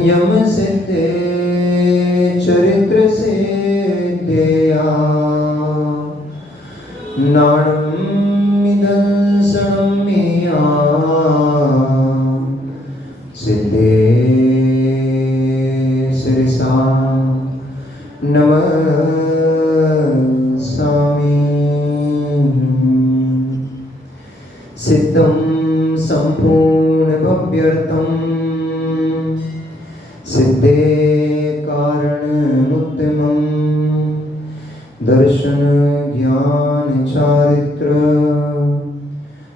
संयम से ते चरित्र से तेया नाणं निदंसनं मेया सिद्धे सिरसा नमस्सामि। सिद्धं संपूर्णभव्यर्थं सिद्धे कारणमुत्तमं दर्शन ज्ञान चारित्र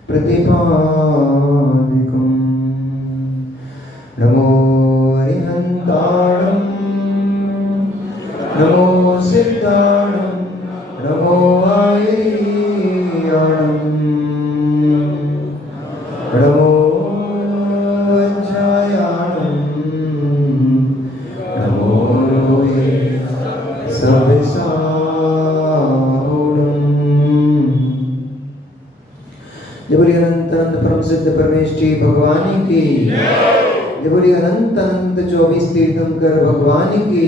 प्रतिपादिकं नमो अरिहन्ताणं नमो सिद्धाणं नमो आयर्याणं नमो वज्रायाणं नमो सविसाहुणं। जय बोलिए अनंत अनंत परम सिद्ध परमेश्वरी भगवान की। जय बोलिए अनंत अनंत 24 तीर्थंकर भगवान की।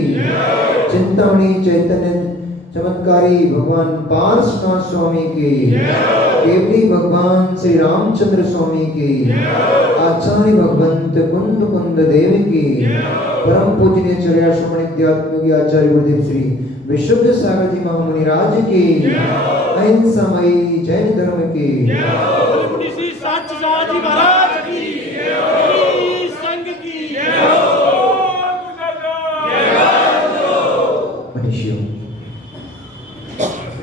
चिंतामणि चैतन्य चमत्कारी भगवान पार्श्वनाथ स्वामी की। केवली भगवान श्री रामचंद्र स्वामी की। आचार्य भगवंत कुंद कुंद देव की। परम पूजनीय चर्या श्रमण नित्यात्मयोगी आचार्य गुरुदेव श्री विशुद्ध सागर जी महामुनि राज की। अहिंसामयी जैन धर्म की। श्री सच्चिदानंद महाराज की। संघ की। मनुष्यों,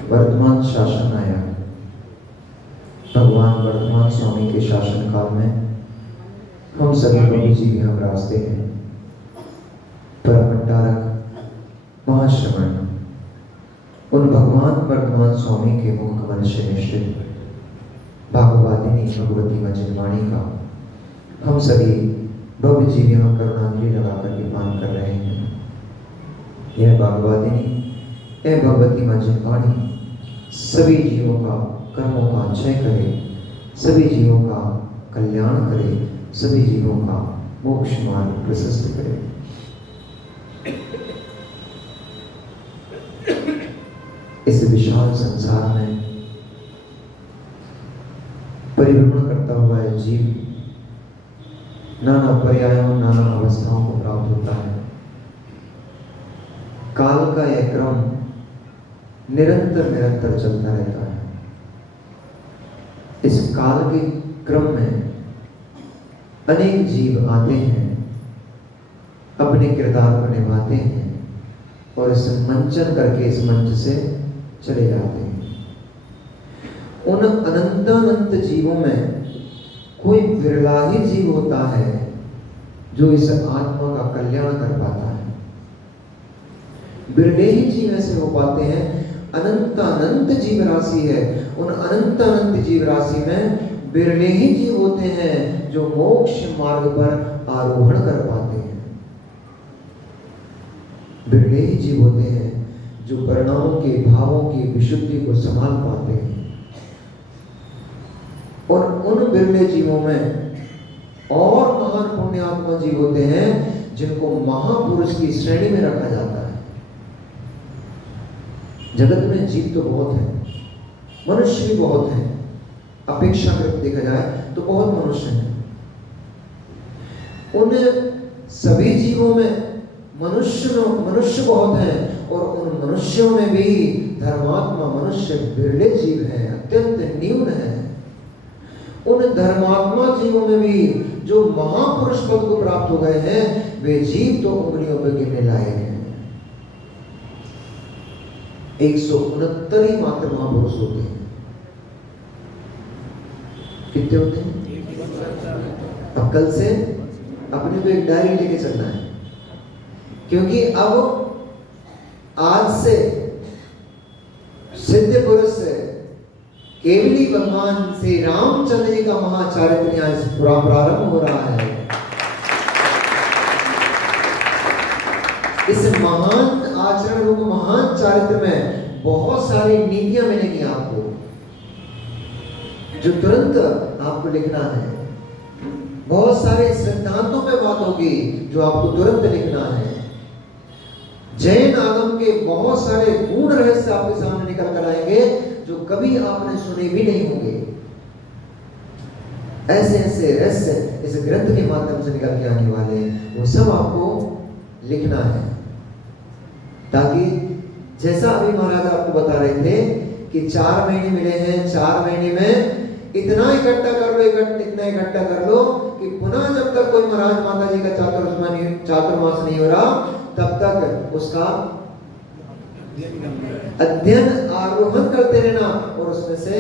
वर्तमान शासन आया। भगवान वर्तमान स्वामी के शासन काल में हम सभी प्रभु जी यहाँ विराजते हैं। परम भंडारक महाश्रवण उन भगवान वर्तमान स्वामी के मुख कमल से निश्चित भागववादिनी भगवती वचनवाणी का हम सभी भव्य जीव यहाँ करुणांजलि लगा करके पान कर रहे हैं। यह भागववादिनी, यह भगवती वचनवाणी सभी जीवों का कर्मों का क्षय करे, सभी जीवों का कल्याण करे, सभी जीवों का मोक्ष मार्ग प्रशस्त करे। इस विशाल संसार में परिभ्रमण करता हुआ है जीव नाना पर्यायों नाना अवस्थाओं को प्राप्त होता है। काल का यह क्रम निरंतर निरंतर चलता रहता है। इस काल के क्रम में अनेक जीव आते हैं, अपने किरदार को निभाते हैं और इस मंचन करके इस मंच से चले जाते हैं। उन अनंतानंत जीवों में कोई बिरला ही जीव होता है जो इस आत्मा का कल्याण कर पाता है। बिरले ही जीव ऐसे हो पाते हैं। अनंत जीव राशि है, उन अनंत जीव राशि में बिरले ही जीव होते हैं जो मोक्ष मार्ग पर आरोहण कर पाते हैं। बिरले ही जीव होते हैं जो परिणामों के भावों की विशुद्धि को संभाल पाते हैं। और उन बिरले जीवों में और महान पुण्यात्मा जीव होते हैं जिनको महापुरुष की श्रेणी में रखा जाता है। जगत में जीव तो बहुत हैं, मनुष्य भी बहुत हैं। अपेक्षाकृत देखा जाए तो बहुत मनुष्य हैं। उन सभी जीवों में मनुष्य बहुत हैं और उन मनुष्यों में भी धर्मात्मा मनुष्य बिरले जीव हैं, अत्यंत न्यून हैं। उन धर्मात्मा जीवों में भी जो महापुरुष पद को प्राप्त हो गए हैं, वे जीव तो उंगलियों पर गिनने लायक हैं। 169 ही मात्र महापुरुष होते हैं। कितने होते हैं? अब कल से अपने को एक डायरी लेके चलना है, क्योंकि अब आज से सिद्ध पुरुष से केवली भगवान श्री रामचंद्र जी का महाचारित्र यहाँ प्रारंभ हो रहा है। इस महान आचरण रूप महान चारित्र में बहुत सारी नीतियां मिलेंगी आपको, जो तुरंत आपको लिखना है। बहुत सारे सिद्धांतों पे बात होगी जो आपको तुरंत लिखना है। जैन आगम के बहुत सारे गूढ़ रहस्य आपके सामने निकल कर आएंगे जो कभी आपने सुने भी नहीं होंगे। ऐसे ऐसे रहस्य इस ग्रंथ के माध्यम से निकल के आने वाले हैं, वो सब आपको लिखना है, ताकि जैसा अभी महाराज आपको बता रहे थे कि 4 महीने मिले हैं, 4 महीने में इतना इकट्ठा कर लो, इतना इकट्ठा कर लो कि पुनः जब तक कोई महाराज माता जी का चातुर्मास नहीं हो रहा तब तक उसका अध्ययन आरोहण करते रहना और उसमें से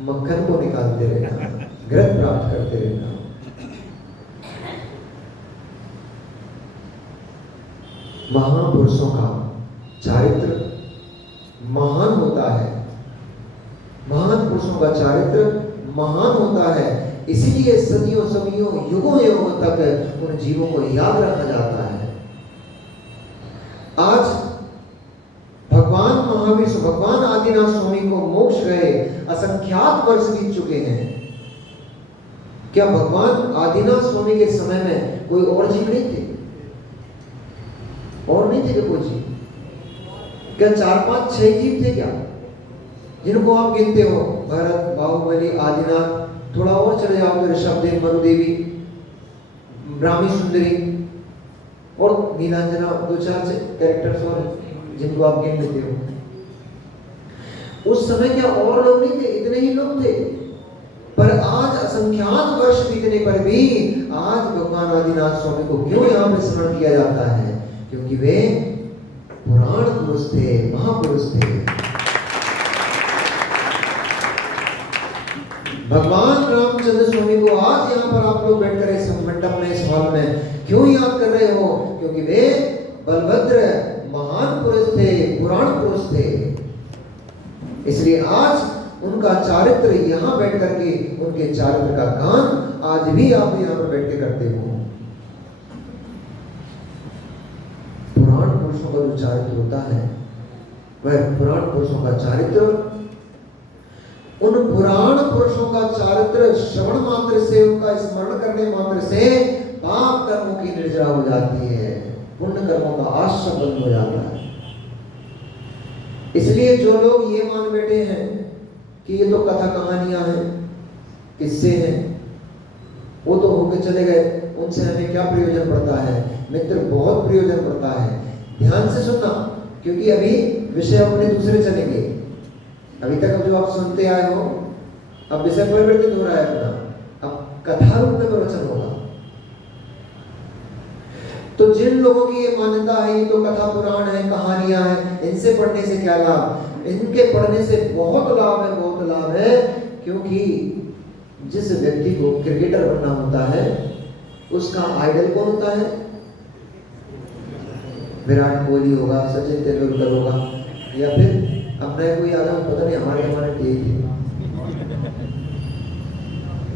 मक्खन को निकालते रहना, ग्रंथ प्राप्त करते रहना। महापुरुषों का चारित्र महान होता है, महान पुरुषों का चारित्र महान होता है, इसीलिए सदियों सदियों युगों युगों तक उन जीवों को याद रखा जाता है। आज भगवान महावीर भगवान आदिनाथ स्वामी को मोक्ष गए असंख्यात वर्ष बीत चुके हैं। क्या भगवान आदिनाथ स्वामी के समय में कोई और जीव नहीं थे? और नहीं थे कोई जीव? क्या 4, 5, 6 जीव थे क्या जिनको आप गिनते हो? भरत, बाहुबली, आदिनाथ, थोड़ा और चले जाओ तो ऋषभदेव, मरुदेवी, ब्राह्मी सुंदरी और नीलांजना, 2-4 कैरेक्टर्स और जिनको आप गिन लेते हो। उस समय क्या और लोग नहीं थे? इतने ही लोग थे। पर आज असंख्यात वर्ष बीतने पर भी आज भगवान आदिनाथ स्वामी को क्यों यहाँ पे स्मरण किया जाता है? क्योंकि वे पुराण पुरुष थे, महापुरुष थे। भगवान रामचंद्र स्वामी को आज यहाँ पर आप लोग बैठकर इस मंडप में, इस हॉल में क्यों याद कर रहे हो? क्योंकि वे बलभद्र महान पुरुष थे, पुराण पुरुष थे। इसलिए आज उनका चारित्र यहाँ बैठ करके उनके चारित्र का गान आज भी आप यहाँ पर बैठ के करते हो। पुराण पुरुषों का जो चारित्र होता है वह पुराण पुरुषों का चारित्र, उन पुराण पुरुषों का चारित्र श्रवण मात्र से, उनका स्मरण करने मात्र से पाप कर्मों की निर्जरा हो जाती है, पुण्य कर्मों का आश्रय बंद हो जाता है। इसलिए जो लोग ये मान बैठे हैं कि ये तो कथा कहानियां हैं, किस्से हैं, वो तो होके चले गए, उनसे हमें क्या प्रयोजन पड़ता है? मित्र, बहुत प्रयोजन पड़ता है। ध्यान से सुनना, क्योंकि अभी विषय अपने दूसरे चलेंगे। अभी तक अब जो आप सुनते आए हो, अब विषय परिवर्तित हो रहा है अपना, अब कथा रूप में प्रवचन होगा। तो जिन लोगों की ये मान्यता है ये तो कथा पुराण है, कहानियां हैं, इनसे पढ़ने से क्या लाभ? इनके पढ़ने से बहुत लाभ है, बहुत लाभ है। क्योंकि जिस व्यक्ति को क्रिकेटर बनना होता है उसका आइडल कौन होता है? विराट कोहली होगा, सचिन तेंदुलकर होगा, या फिर अपना कोई आदम, पता नहीं, हमारे ठीक है।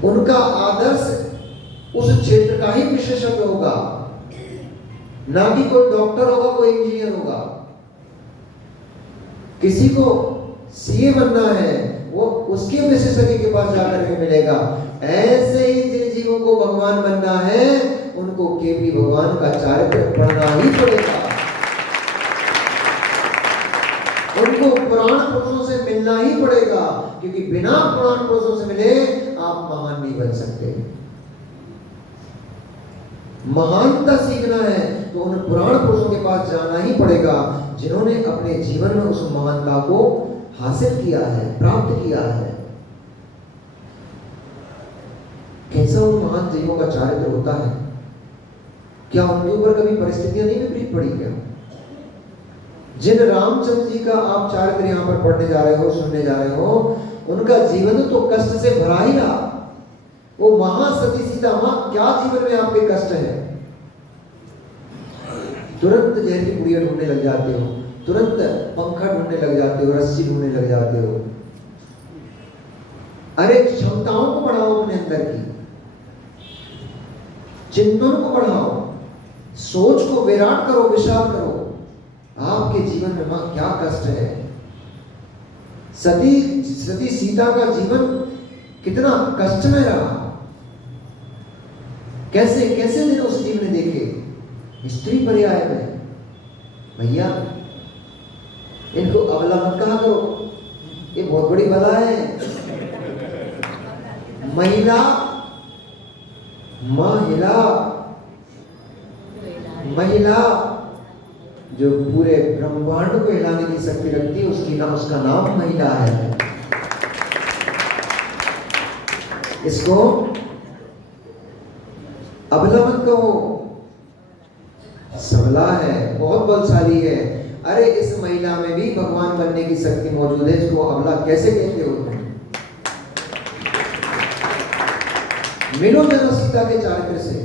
उनका आदर्श उस क्षेत्र का ही विशेषज्ञ होगा, ना कि कोई डॉक्टर होगा, कोई इंजीनियर होगा। किसी को सीए बनना है वो उसके विशेषज्ञ के पास जाकर के मिलेगा। ऐसे ही जिन जीवों को भगवान बनना है उनको केवल भगवान का चारित्र पढ़ना ही पड़ेगा, उनको पुराण पुरुषों से मिलना ही पड़ेगा। क्योंकि बिना पुराण पुरुषों से मिले आप महान नहीं बन सकते। महानता सीखना है तो उन पुराण पुरुषों के पास जाना ही पड़ेगा जिन्होंने अपने जीवन में उस महानता को हासिल किया है, प्राप्त किया है। कैसा उन महान जीवों का चारित्र होता है? क्या उनके ऊपर कभी परिस्थितियां नहीं विपरीत पड़ी क्या? जिन रामचंद्र जी का आप चारित्र यहाँ पर पढ़ने जा रहे हो, सुनने जा रहे हो, उनका जीवन तो कष्ट से भरा ही रहा। वो महासती सीता, मां, क्या जीवन में आपके कष्ट है? तुरंत जहर की पुड़िया ढूंढने लग जाते हो, तुरंत पंखा ढूंढने लग जाते हो, रस्सी ढूंढने लग जाते हो। अरे क्षमताओं को बढ़ाओ, अपने अंदर की चिंतन को बढ़ाओ, सोच को विराट करो, विशाल करो। आपके जीवन में मां क्या कष्ट है? सती सीता का जीवन कितना कष्ट में रहा। कैसे कैसे दिन उस जीव ने देखे। स्त्री पर्याय में, भैया इनको अबला मत कहा करो, ये बहुत बड़ी बला है। महिला महिला महिला जो पूरे ब्रह्मांड को हिलाने की शक्ति रखती है, उसका नाम महिला है। इसको अबला मत कहो, सबला है, बहुत बलशाली है। अरे इस महिला में भी भगवान बनने की शक्ति मौजूद है, इसको अबला कैसे कहते हो? मिलो जरा सीता के चारित्र से।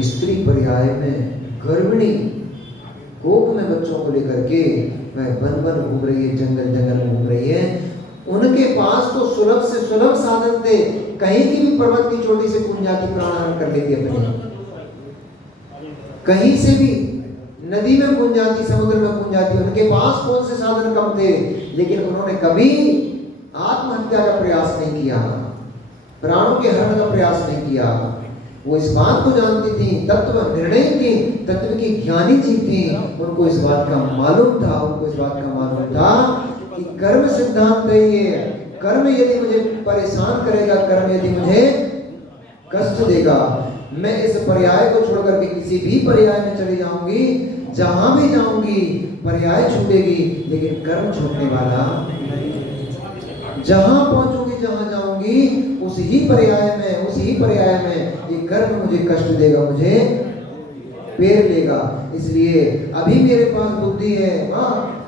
स्त्री पर्याय में गर्भिणी कोख में बच्चों को लेकर के वह वन वन घूम रही है, जंगल जंगल घूम रही है। उनके पास तो सुलभ से सुलभ साधन थे, कहीं की भी पर्वत की चोटी से कूद जाती, प्राणायाम कर लेती अपने, कहीं से भी नदी में कूद जाती, समुद्र में कूद जाती। उनके पास कौन से साधन कम थे, लेकिन उन्होंने कभी आत्महत्या का प्रयास नहीं किया, प्राणों के हरण का प्रयास नहीं किया। वो इस बात को जानती थी, तत्व निर्णय थी, तत्व की ज्ञानी जीव थी। उनको इस बात का मालूम था, उनको इस बात का मालूम था कि कर्म सिद्धांत नहीं है। कर्म यदि मुझे परेशान करेगा, कर्म यदि मुझे कष्ट देगा, मैं इस पर्याय को छोड़कर के किसी भी पर्याय में चली जाऊंगी, जहां भी जाऊंगी पर्याय छूटेगी, लेकिन कर्म छूटने वाला। जहां पहुंचूंगी, जहां जाऊंगी, उसी ही पर्याय में ये कर्म मुझे कष्ट देगा, मुझे पेर लेगा। इसलिए अभी मेरे पास बुद्धि है,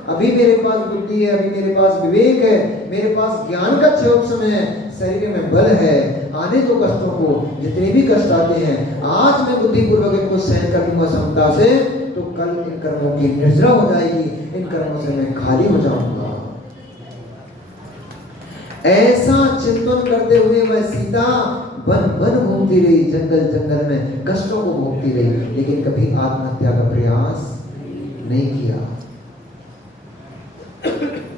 अभी मेरे पास बुद्धि है, अभी मेरे पास विवेक है, मेरे पास ज्ञान का क्षोभ है, शरीर में बल है, आने दो कष्टों को, जितने भी कष्ट आते हैं आज मैं बुद्धिपूर्वक इनको सहन कर लूंगा क्षमता से, तो कल इन कर्मों की निर्जरा हो जाएगी, इन कर्मों से मैं खाली हो जाऊंगा। ऐसा चिंतन करते हुए वह सीता वन वन घूमती रही, जंगल जंगल में कष्टों को भोगती रही, लेकिन कभी आत्महत्या का प्रयास नहीं किया।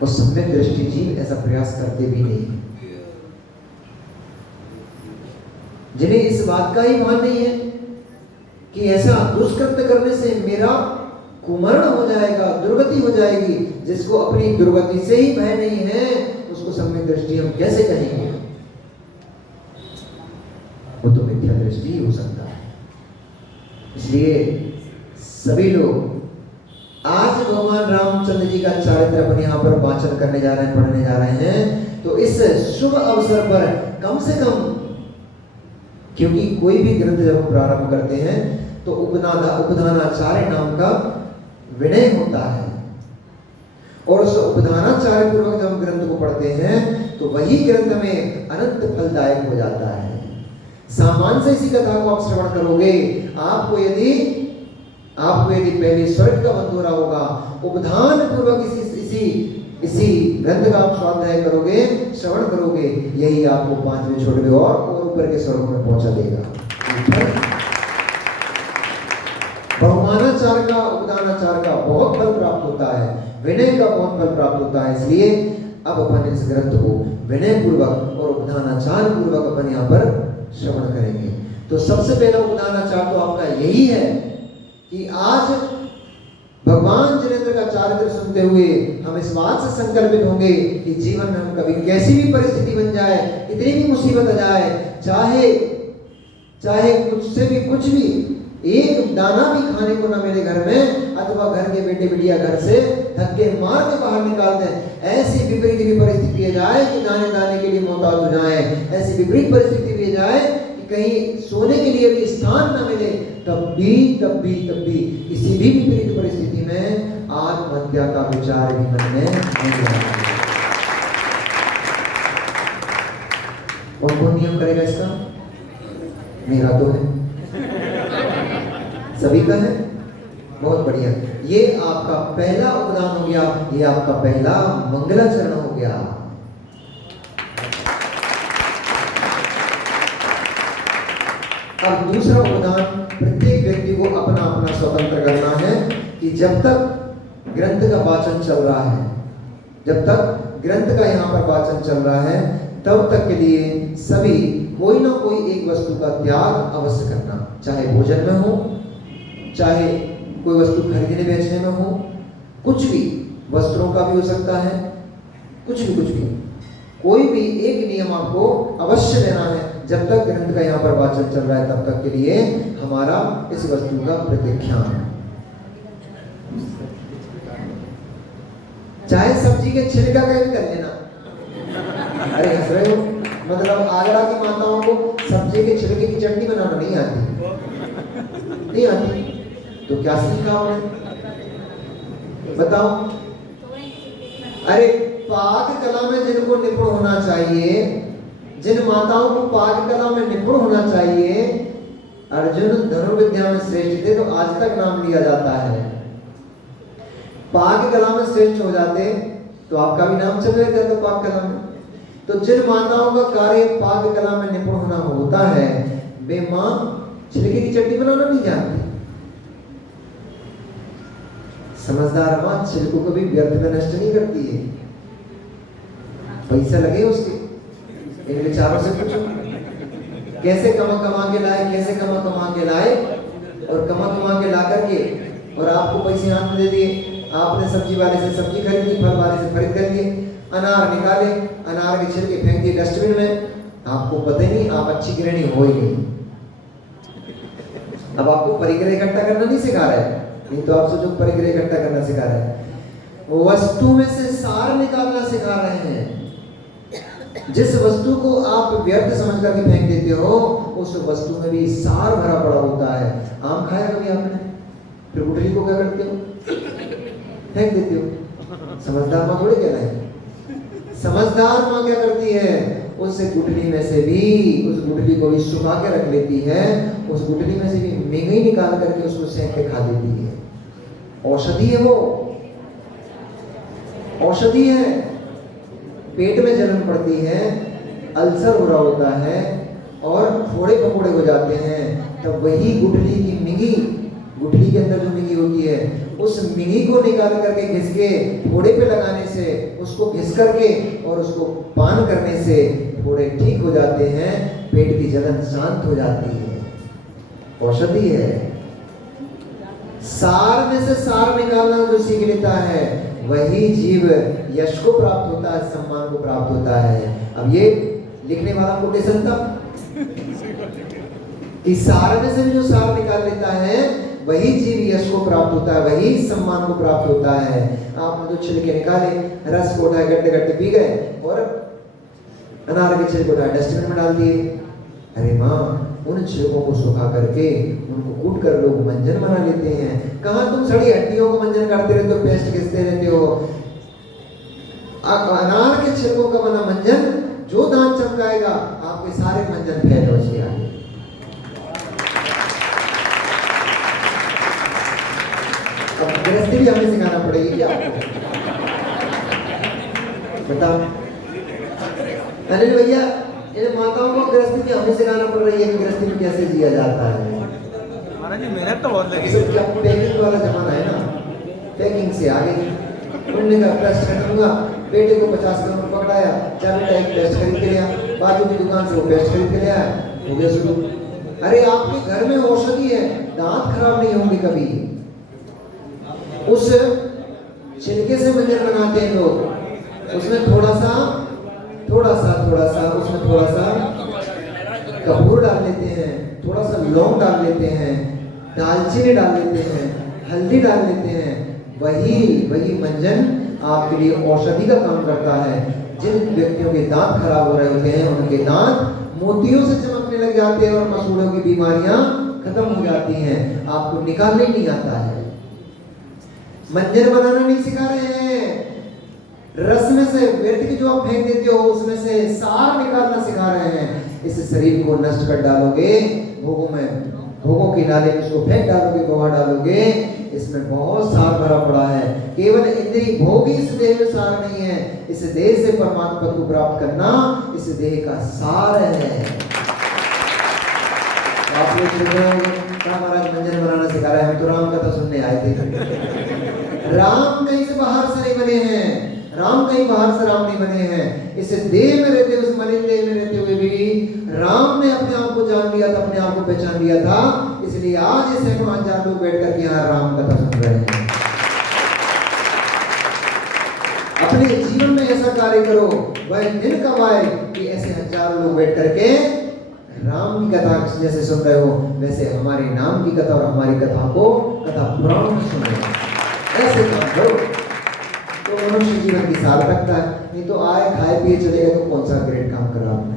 और सम्यक दृष्टि जीव ऐसा प्रयास करते भी नहीं, जिन्हें इस बात का ही भान नहीं है कि ऐसा दुष्कृत्य करने से मेरा कुमरण हो जाएगा, दुर्गति हो जाएगी। जिसको अपनी दुर्गति से ही भय नहीं है, उसको सम्यक दृष्टि हम कैसे कहेंगे? वो तो मिथ्या दृष्टि ही हो सकता है। इसलिए सभी लोग आज भगवान रामचंद्र जी का चारित्र अपन यहाँ पर वाचन करने जा रहे हैं, पढ़ने जा रहे हैं, तो इस शुभ अवसर पर कम से कम, क्योंकि कोई भी ग्रंथ जब हम प्रारंभ करते हैं तो उपधानाचार्य नाम का विनय होता है, और उस उपधानाचार्य पूर्वक जब हम ग्रंथ को पढ़ते हैं तो वही ग्रंथ में अनंत फलदायक हो जाता है। सामान्य से इसी कथा को आप श्रवण करोगे, आपको यदि पहले स्वर्ग का बंधुरा होगा, उपधान पूर्वक इसी ग्रंथ का आप स्वाध्याय करोगे, श्रवण करोगे, यही आपको 5वें छोटे और ऊपर के स्वर्ग में पहुंचा देगा। बहुमानाचार का, उपदानाचार का बहुत फल प्राप्त होता है, विनय का बहुत फल प्राप्त होता है। इसलिए अब अपन इस ग्रंथ को विनय पूर्वक और उपदानाचार पूर्वक अपन यहाँ पर श्रवण करेंगे। तो सबसे पहला उपदानाचार तो आपका यही है कि आज भगवान जिनेंद्र का चारित्र सुनते हुए हम इस बात से संकल्पित होंगे कि जीवन में हम कभी कैसी भी परिस्थिति बन जाए, कितनी भी मुसीबत आ जाए, चाहे मुझसे भी कुछ भी एक दाना भी खाने को ना मिले घर में, अथवा घर के बेटे बिटिया घर से धक्के मार के बाहर निकाल दें, ऐसी विपरीत भी परिस्थिति आ जाए कि दाने दाने के लिए मोहताज हो जाए, ऐसी विपरीत परिस्थिति भी आ जाए कि कहीं सोने के लिए भी स्थान न मिले, तब भी किसी भी विपरीत परिस्थिति में आत्महत्या का विचार भी मन में नहीं आता। और कौन नियम करेगा इसका? मेरा तो है, सभी का है। बहुत बढ़िया, ये आपका पहला उपदान हो गया, ये आपका पहला मंगलाचरण हो गया। अब दूसरा उपदान प्रत्येक व्यक्ति को अपना अपना स्वतंत्र करना है कि जब तक ग्रंथ का वाचन चल रहा है, जब तक ग्रंथ का यहाँ पर वाचन चल रहा है, तब तक के लिए सभी कोई ना कोई एक वस्तु का त्याग अवश्य करना, चाहे भोजन में हो, चाहे कोई वस्तु खरीदने बेचने में हो, कुछ भी, वस्त्रों का भी हो सकता है, कुछ भी कोई भी एक नियम आपको अवश्य लेना है। जब तक ग्रंथ का यहाँ पर वाचन चल रहा है तब तक के लिए हमारा इस वस्तु का प्रतीक्षान है। चाहे सब्जी के छिलका का भी कर लेना। अरे हंस रहे हो, मतलब आगरा की माताओं को सब्जी के छिलके की चटनी बनाना नहीं आती, तो क्या सीखा उन्हें बताओ। अरे पाक कला में जिनको निपुण होना चाहिए, जिन माताओं को पाक कला में निपुण होना चाहिए, अर्जुन धनुर्विद्या में श्रेष्ठ थे तो आज तक नाम लिया जाता है। पाक कला में श्रेष्ठ हो जाते तो आपका भी नाम चल जाता पाक कला में। तो जिन माताओं का कार्य पाक कला में निपुण होना होता है, वे मां छिलके की चटनी बनाना नहीं जानती। समझदार मां छिलकों को भी व्यर्थ में नष्ट नहीं करती है, पैसा लगे उसके। इन विचारों से पूछो कैसे कमा के लाए और कमा के ला करके और आपको पैसे हाथ में दे दिए। आपने सब्जी वाले से सब्जी खरीदी, फल वाले से खरीद कर लिए, अनार निकाले, अनार के छिलके फेंक दिए डस्टबिन में। आपको पता ही नहीं, आप अच्छी गृहिणी हो ही नहीं। अब आपको परिग्रह इकट्ठा करना नहीं सिखा रहा है, नहीं तो आप सोचो परिग्रह इकट्ठा करना सिखा रहा है। वस्तु में से सार निकालना सिखा रहे हैं। जिस वस्तु को आप व्यर्थ समझ करके फेंक देते हो, उस वस्तु में भी सार भरा पड़ा होता है। आम खाया कभी आपने, फिर गुठली को क्या करते हो, फेंक देते हो। समझदार मां थोड़ी कहना है। समझदार मां क्या करती है, उस गुठली में से भी, उस गुठली को भी सुखा के रख लेती है, उस गुठली में से भी मिंगी निकाल करके उसको सेंक के खा देती है। औषधि है वो, औषधि है। पेट में जलन पड़ती है, अल्सर हो रहा होता है और फोड़े फकोड़े हो जाते हैं, तब वही गुठली की मिंगी, गुठली के अंदर जो मिंगी होती है, उस मिंगी को निकाल करके घिस के फोड़े पे लगाने से, उसको घिस करके और उसको पान करने से फोड़े ठीक हो जाते हैं, पेट की जलन शांत हो जाती है। औषधि है। सार में से सार निकालना जो सीख लेता है, वही जीव यश को प्राप्त होता है, सम्मान को प्राप्त होता है। अब ये लिखने वाला कोटेशन था कि सार में से भी जो सार निकाल लेता है, वही जीव यश को प्राप्त होता है, वही सम्मान को प्राप्त होता है। आपने जो छिलके निकाले, रस को उठाए गड्ढे गड्ढे पी गए और अनार के छिलके उठाए डस्टबिन में डाल दिए। अरे माँ, उन छिलकों को सुखा करके उनको कूट कर लोग मंजन बना लेते हैं। कहाँ तुम सड़ी हड्डियों को मंजन करते रहते हो, पेस्ट घिसते रहते हो। अनार के छिलकों का बना मंजन जो दांत चमकाएगा, आपके सारे मंजन फैल हो उसके आगे। अब गृहस्थी भी हमें सिखाना पड़ेगी क्या आपको, बताओ अनिल भैया। इन माताओं को गृहस्थी की हमें सिखाना पड़ रही है कि गृहस्थी में कैसे जिया जाता है। मेहनत तो बहुत लगी। क्या पैकिंग वाला जमाना है ना, पैकिंग से आगे उन्होंने कहा पेस्ट खरीदूंगा, बेटे को 50 करोड़ पकड़ाया, चार बेटा एक पेस्ट खरीद के लिया, बाजू की दुकान से वो पेस्ट खरीद के लिया, हो गया शुरू। अरे आपके घर में औषधि है, दांत खराब नहीं होंगे कभी। उस छिलके से मंजन बनाते हैं लोग, उसमें थोड़ा सा उसमें थोड़ा सा कपूर डाल लेते हैं, थोड़ा सा लौंग डाल लेते हैं, दालचीनी डाल लेते हैं, हल्दी डाल लेते हैं। वही मंजन आपके लिए औषधि का काम करता है। जिन व्यक्तियों के दांत खराब हो रहे होते हैं, उनके दांत मोतियों से चमकने लग जाते हैं और मसूड़ों की बीमारियां खत्म हो जाती हैं। आपको निकालने नहीं आता है, मंजन बनाना नहीं सिखा रहे हैं। रस में से व्यर्थ की जो आप फेंक देते हो, उसमें से सार निकालना सिखा रहे हैं। इस शरीर को नष्ट कर डालोगे, भोगों की नाले में उसको फेंक डालोगे, बहा डालोगे, इसमें बहुत सार भरा पड़ा है। केवल इंद्रिय भोग ही इस देह में सार नहीं है, इस देह से परमात्मा पद को प्राप्त करना इस देह का सार है। आप लोग सुन रहे होंगे महाराज मंजन बनाना सिखा रहे हैं, हम तो राम कथा सुनने आए थे। राम कहीं से बाहर से नहीं बने हैं, राम कहीं बाहर से राम नहीं बने हैं। इस देह में रहते हुए, उस मलिन देह में रहते हुए भी राम ने अपने आप को जान लिया था, अपने आप को पहचान लिया था। इसलिए आज इस 5,000 लोग बैठ करके यहाँ राम कथा सुन रहे हैं। अपने जीवन में ऐसा कार्य करो, वह दिन कब आए कि ऐसे हजारों लोग बैठ करके राम की कथा जैसे सुन रहे हो, वैसे हमारे नाम की कथा और हमारी कथा को कथा पुराण में सुन रहे हो। ऐसे काम करो तो मनुष्य जीवन की सार्थकता है। नहीं तो आए खाए पिए चले गए तो कौन सा ग्रेट काम करा आपने?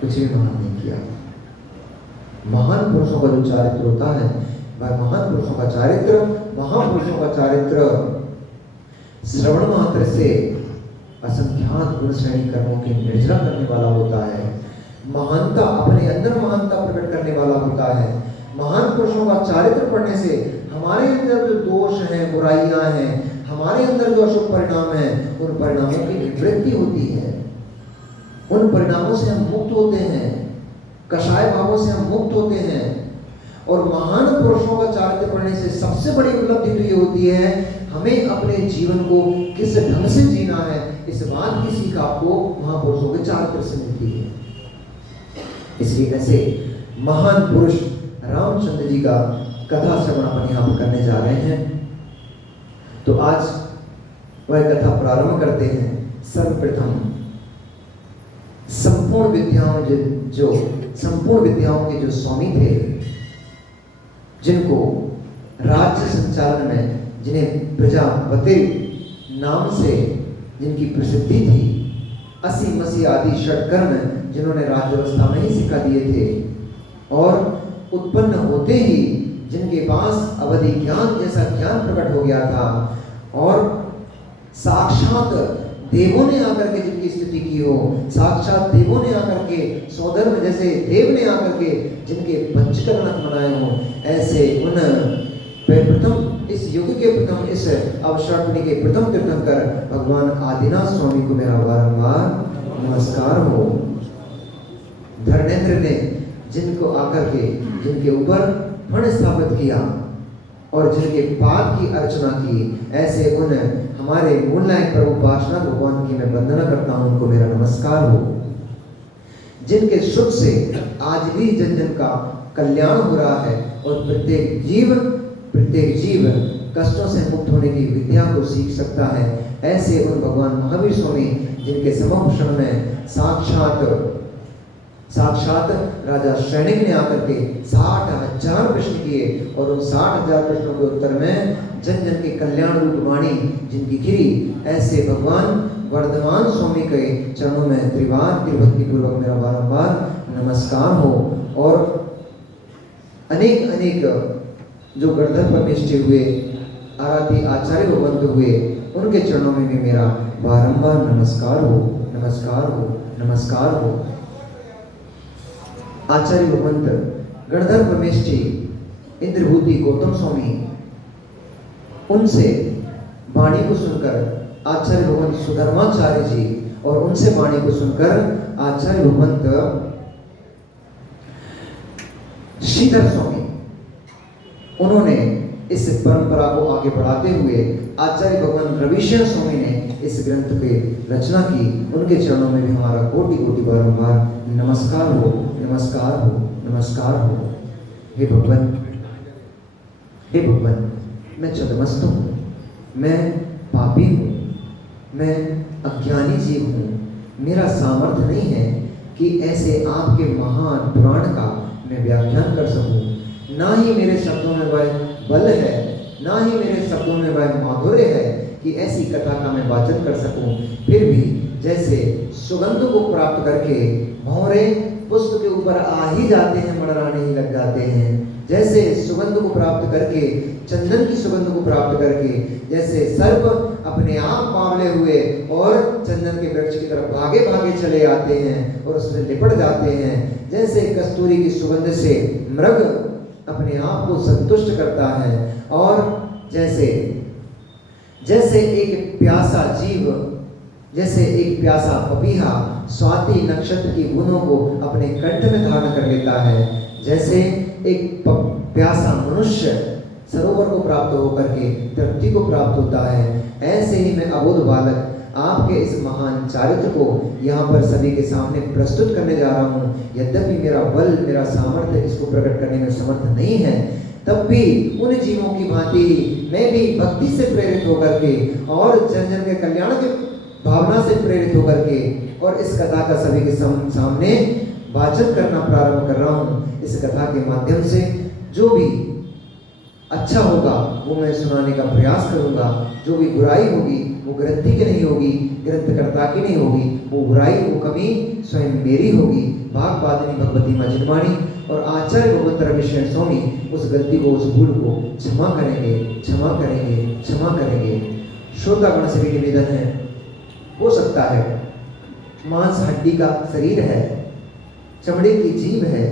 कुछ भी महान नहीं किया। महान पुरुषों का जो चारित्र होता है, वह महान पुरुषों का चारित्र, महापुरुषों का चारित्र श्रवण मात्र से असंख्यात गुण श्रेणी कर्मों की निर्जरा करने वाला होता है। महानता, अपने अंदर महानता प्रकट करने वाला होता है। महान पुरुषों का चारित्र पढ़ने से हमारे अंदर जो दोष हैं, बुराइयां हैं, हमारे अंदर जो अशुभ परिणाम हैं, उन परिणामों की निवृत्ति होती है। उन परिणामों से हम मुक्त होते हैं, कषाय भावों से हम मुक्त होते हैं। और महान पुरुषों का चारित्र पढ़ने से सबसे बड़ी उपलब्धि तो ये होती है, हमें अपने जीवन को किस ढंग से जीना है, इस बात की सीख आपको महापुरुषों के चारित्र से मिलती है। इसलिए ऐसे महान पुरुष रामचंद्र जी का कथा श्रवण अपन यहाँ पर करने जा रहे हैं। तो आज वह कथा प्रारंभ करते हैं। सर्वप्रथम संपूर्ण विद्याओं के जो स्वामी थे, जिनको राज्य संचालन में, जिन्हें प्रजापति नाम से जिनकी प्रसिद्धि थी, 80 मसी आदि षटकर्म जिन्होंने राज्य व्यवस्था में ही सिखा दिए थे, और उत्पन्न होते ही जिनके पास अवधि ज्ञान जैसा ज्ञान प्रकट हो गया था, और साक्षात देवों ने आकर के जिनकी स्तुति की हो, साक्षात देवों ने आकर के सौधर्म जैसे देव ने आकर के जिनके पंचकर्णक बनाए हो, ऐसे उन प्रथम इस युग के प्रथम इस अवसर्पणी के प्रथम तीर्थंकर भगवान आदिनाथ स्वामी को मेरा बारंबार नमस्कार हो। धर्मेंद्र ने जिनको आकर के जिनके ऊपर फण स्थापित किया और जिनके पाद की अर्चना की, ऐसे उन हमारे मूलनायक प्रभु पार्षनाथ भगवान की मैं वंदना करता हूं, उनको मेरा नमस्कार हो। जिनके सुख से आज भी जन जन का कल्याण हो रहा है और प्रत्येक जीव कष्टों से मुक्त होने की विद्या को सीख सकता है, ऐसे उन भगवान महावीर स्वामी जिनके समक्षण में साक्षात राजा सैनिक ने आकर के 60,000 प्रश्न किए, और उन 60,000 प्रश्नों के उत्तर में जन जन के कल्याण रूप वाणी जिनकी गिरी, ऐसे भगवान वर्धमान स्वामी के चरणों में त्रिभक्ति पूर्वक मेरा बारंबार नमस्कार हो। और अनेक जो गणधर पर निष्ठे हुए आराध्य आचार्य भगवंत हुए, उनके चरणों में भी मेरा बारंबार नमस्कार हो, नमस्कार हो, नमस्कार हो। आचार्य भगवंत गणधर परमेष्ठी इंद्रभूति गौतम स्वामी, उनसे वाणी को सुनकर आचार्य भगवंत सुधर्माचार्य जी, और उनसे वाणी को सुनकर आचार्य भगवंत श्रीधर स्वामी, उन्होंने इस परंपरा को आगे बढ़ाते हुए आचार्य भगवान रविशंकर स्वामी ने इस ग्रंथ की रचना की। उनके चरणों में भी हमारा कोटि कोटि बारंबार नमस्कार हो, नमस्कार हो, नमस्कार हो। हे भगवान, हे भगवान, मैं छदमस्त हूँ, मैं पापी हूँ, मैं अज्ञानी जीव हूँ। मेरा सामर्थ्य नहीं है कि ऐसे आपके महान पुराण का मैं व्याख्यान कर सकूँ। ना ही मेरे शब्दों में वह बल है, ना ही मेरे शब्दों में वह माधुर्य है कि ऐसी कथा का मैं वाचन कर सकूं। फिर भी जैसे सुगंध को प्राप्त करके भौरे पुष्प के ऊपर आ ही जाते हैं, मडराने ही लग जाते हैं, जैसे सुगंध को प्राप्त करके, चंदन की सुगंध को प्राप्त करके, जैसे सर्प अपने आप बावले हुए और चंदन के वृक्ष की तरफ भागे भागे चले आते हैं और उसमें लिपट जाते हैं, जैसे कस्तूरी की सुगंध से मृग अपने आप को संतुष्ट करता है, और जैसे एक प्यासा जीव, जैसे एक प्यासा पपीहा स्वाति नक्षत्र की बूंदों को अपने कंठ में धारण कर लेता है, जैसे एक प्यासा मनुष्य सरोवर को प्राप्त होकर के तृप्ति को प्राप्त होता है, ऐसे ही मैं अबोध बालक आपके इस महान चारित्र को यहाँ पर सभी के सामने प्रस्तुत करने जा रहा हूँ। यद्यपि मेरा बल, मेरा सामर्थ्य इसको प्रकट करने में समर्थ नहीं है, तब भी उन जीवों की भांति मैं भी भक्ति से प्रेरित होकर के और जन जन के कल्याण की भावना से प्रेरित होकर के और इस कथा का सभी के सामने वाचन करना प्रारंभ कर रहा हूँ। इस कथा के माध्यम से जो भी अच्छा होगा वो मैं सुनाने का प्रयास करूंगा। जो भी बुराई होगी वो ग्रंथि की नहीं होगी, ग्रंथकर्ता की नहीं होगी, वो बुराई, वो कमी स्वयं मेरी होगी। भाग वादिनी भगवती माँ जिनवाणी और आचार्य भगवंत रविशरण स्वामी उस गलती को, उस भूल को क्षमा करेंगे, क्षमा करेंगे, क्षमा करेंगे। श्रोतागण से भी निवेदन है, हो सकता है मांस हड्डी का शरीर है, चमड़े की जीभ है,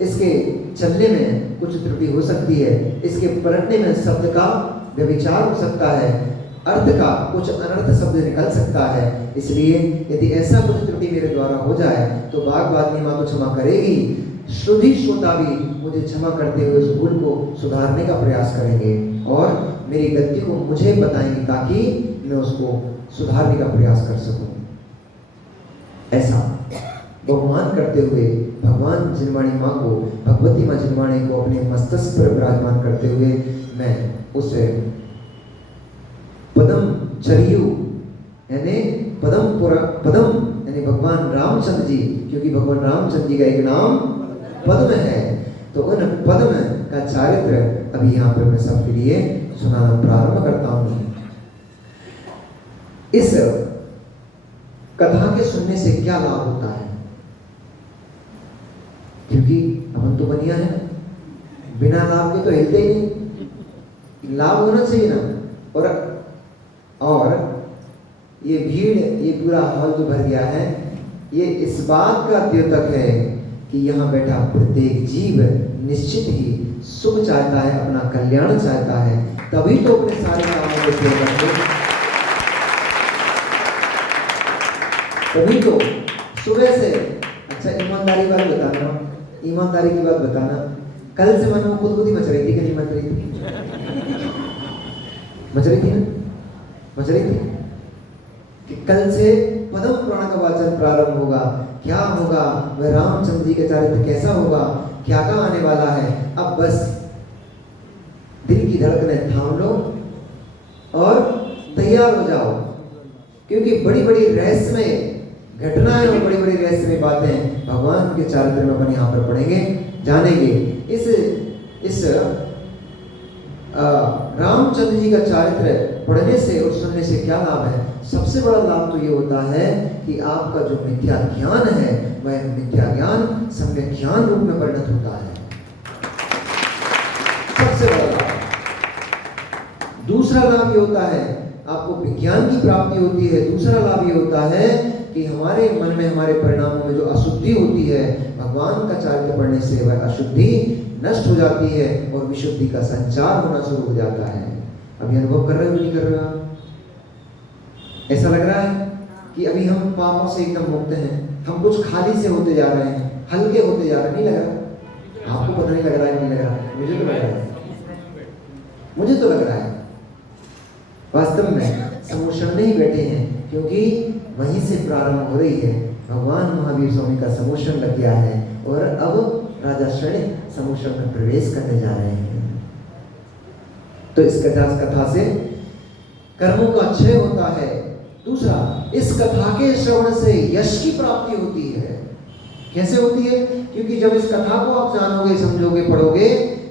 इसके चलने में कुछ त्रुटि हो सकती है, इसके पलटने में शब्द का व्यभिचार हो सकता है, अर्थ का कुछ अनर्थ शब्द निकल सकता है। इसलिए यदि ऐसा कुछ त्रुटि मेरे द्वारा हो जाए तो भागवादिनी माँ तो क्षमा करेगी, श्रुति श्रोता भी मुझे क्षमा करते हुए उस भूल को सुधारने का प्रयास करेंगे और मेरी गलती को मुझे बताएंगे ताकि मैं उसको सुधारने का प्रयास कर सकूं। ऐसा बहुमान करते हुए भगवान जिनवाणी माँ को, भगवती माँ जिनवाणी को अपने मस्तक पर विराजमान करते हुए मैं उस पदम चरियु यानी पदम यानी भगवान रामचंद्र जी, क्योंकि भगवान रामचंद्र जी का एक नाम पद्म है, तो उन पद्म का चारित्र अभी यहाँ पर मैं सबके लिए सुनाना प्रारंभ करता हूँ। इस कथा के सुनने से क्या लाभ होता है? क्योंकि अपन तो बनिया है, बिना लाभ के तो हिलते ही नहीं, लाभ होना चाहिए ना। और ये भीड़, ये पूरा हॉल जो भर गया है, ये इस बात का द्योतक है कि यहाँ बैठा प्रत्येक जीव निश्चित ही सुख चाहता है, अपना कल्याण चाहता है, तभी तो अपने सारे कामों को पूरा करते। तभी तो सुबह से, अच्छा ईमानदारी बात बताना, ईमानदारी की बात बताना, कल से मन में खुद ही मच रही थी कि नहीं मच रही थी? मच रही थी ना, मच रही थी कि कल से पद्म पुराण का वाचन प्रारंभ होगा, क्या होगा, वह रामचंद्र जी के चारित्र कैसा होगा, क्या क्या आने वाला है। अब बस दिल की धड़कनें थाम लो और तैयार हो जाओ, क्योंकि बड़ी बड़ी रहस्यमय घटनाएं और बड़ी बड़ी रहस्यमय बातें भगवान के चारित्र में अपन यहाँ पर पढ़ेंगे, जानेंगे। इस रामचंद्र जी का चारित्र पढ़ने से और सुनने से क्या लाभ है? सबसे बड़ा लाभ तो ये होता है कि आपका जो मिथ्या ज्ञान है वह मिथ्या ज्ञान सम्यक ज्ञान रूप में परिणत होता है, सबसे बड़ा लाभ। दूसरा लाभ ये होता है आपको विज्ञान की प्राप्ति होती है। दूसरा लाभ ये होता है कि हमारे मन में, हमारे परिणामों में जो अशुद्धि होती है, भगवान का चारित्र पढ़ने से वह अशुद्धि नष्ट हो जाती है और विशुद्धि का संचार होना शुरू हो जाता है। अभी अनुभव कर रहे हो नहीं कर रहे हो? ऐसा लग रहा है कि अभी हम पापों से एकदम मुक्त हैं, हम कुछ खाली से होते जा रहे हैं, हल्के होते जा रहे हैं, नहीं लग रहा? आपको पता नहीं लग रहा है, नहीं लग रहा? मुझे तो लग रहा है, मुझे तो लग रहा है। वास्तव में समोषण में ही बैठे हैं, क्योंकि वहीं से प्रारंभ हो रही है। भगवान महावीर स्वामी का समोषण लग गया है और अब राजा श्रेणी समोषण में प्रवेश करने जा रहे हैं। तो इस कथा से कर्मों का क्षय होता है। दूसरा, इस कथा के श्रवण से यश की प्राप्ति होती है। कैसे होती है? क्योंकि जब इस कथा को आप जानोगे, समझोगे, पढ़ोगे,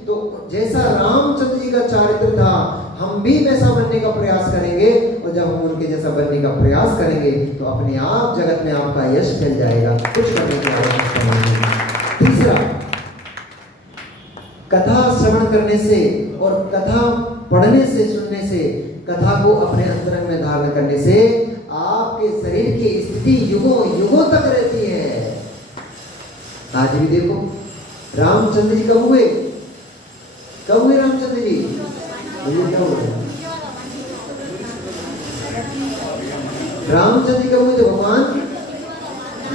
तो जैसा रामचंद्र जी का चारित्र था, हम भी वैसा बनने का प्रयास करेंगे, और जब हम उनके जैसा बनने का प्रयास करेंगे तो अपने आप जगत में आपका यश फैल जाएगा, कुछ करने की आवश्यकता नहीं है। तीसरा, कथा श्रवण करने से और कथा पढ़ने से, सुनने से, कथा को अपने अंतरंग में धारण करने से आपके शरीर की स्थिति युगों युगों तक रहती है। आज भी देखो, रामचंद्र जी कब हुए? कब हुए रामचंद्र जी? क्या हुए? रामचंद्र जी कब हुए थे? भगवान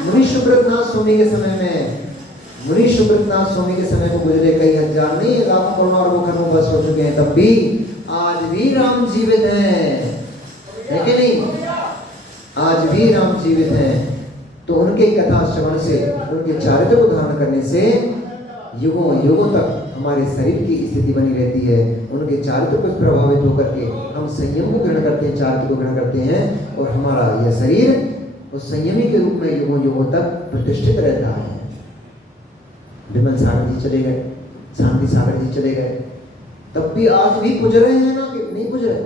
मुनि सुब्रतनाथ स्वामी के समय में मुनि सुब्रतनाथ स्वामी के समय को गुजरे कई हजार नहीं लाखों करोड़ों और वो खरबों वर्ष हो चुके हैं, तब भी आज भी राम जीवित हैं, है कि नहीं? आज भी राम जीवित हैं। तो उनके कथा श्रवण से, उनके चारित्र को धारण करने से युगों युगों तक हमारे शरीर की स्थिति बनी रहती है। उनके चारित्र को प्रभावित होकर के हम संयम को ग्रहण करते हैं, चारित्र को ग्रहण करते हैं, और हमारा यह शरीर उस संयमी के रूप में युगों युगों तक प्रतिष्ठित रहता है। विमल सागर जी चले गए, शांति सागर जी चले गए, तब भी आज भी पूज रहे हैं ना, कि नहीं पूज रहे?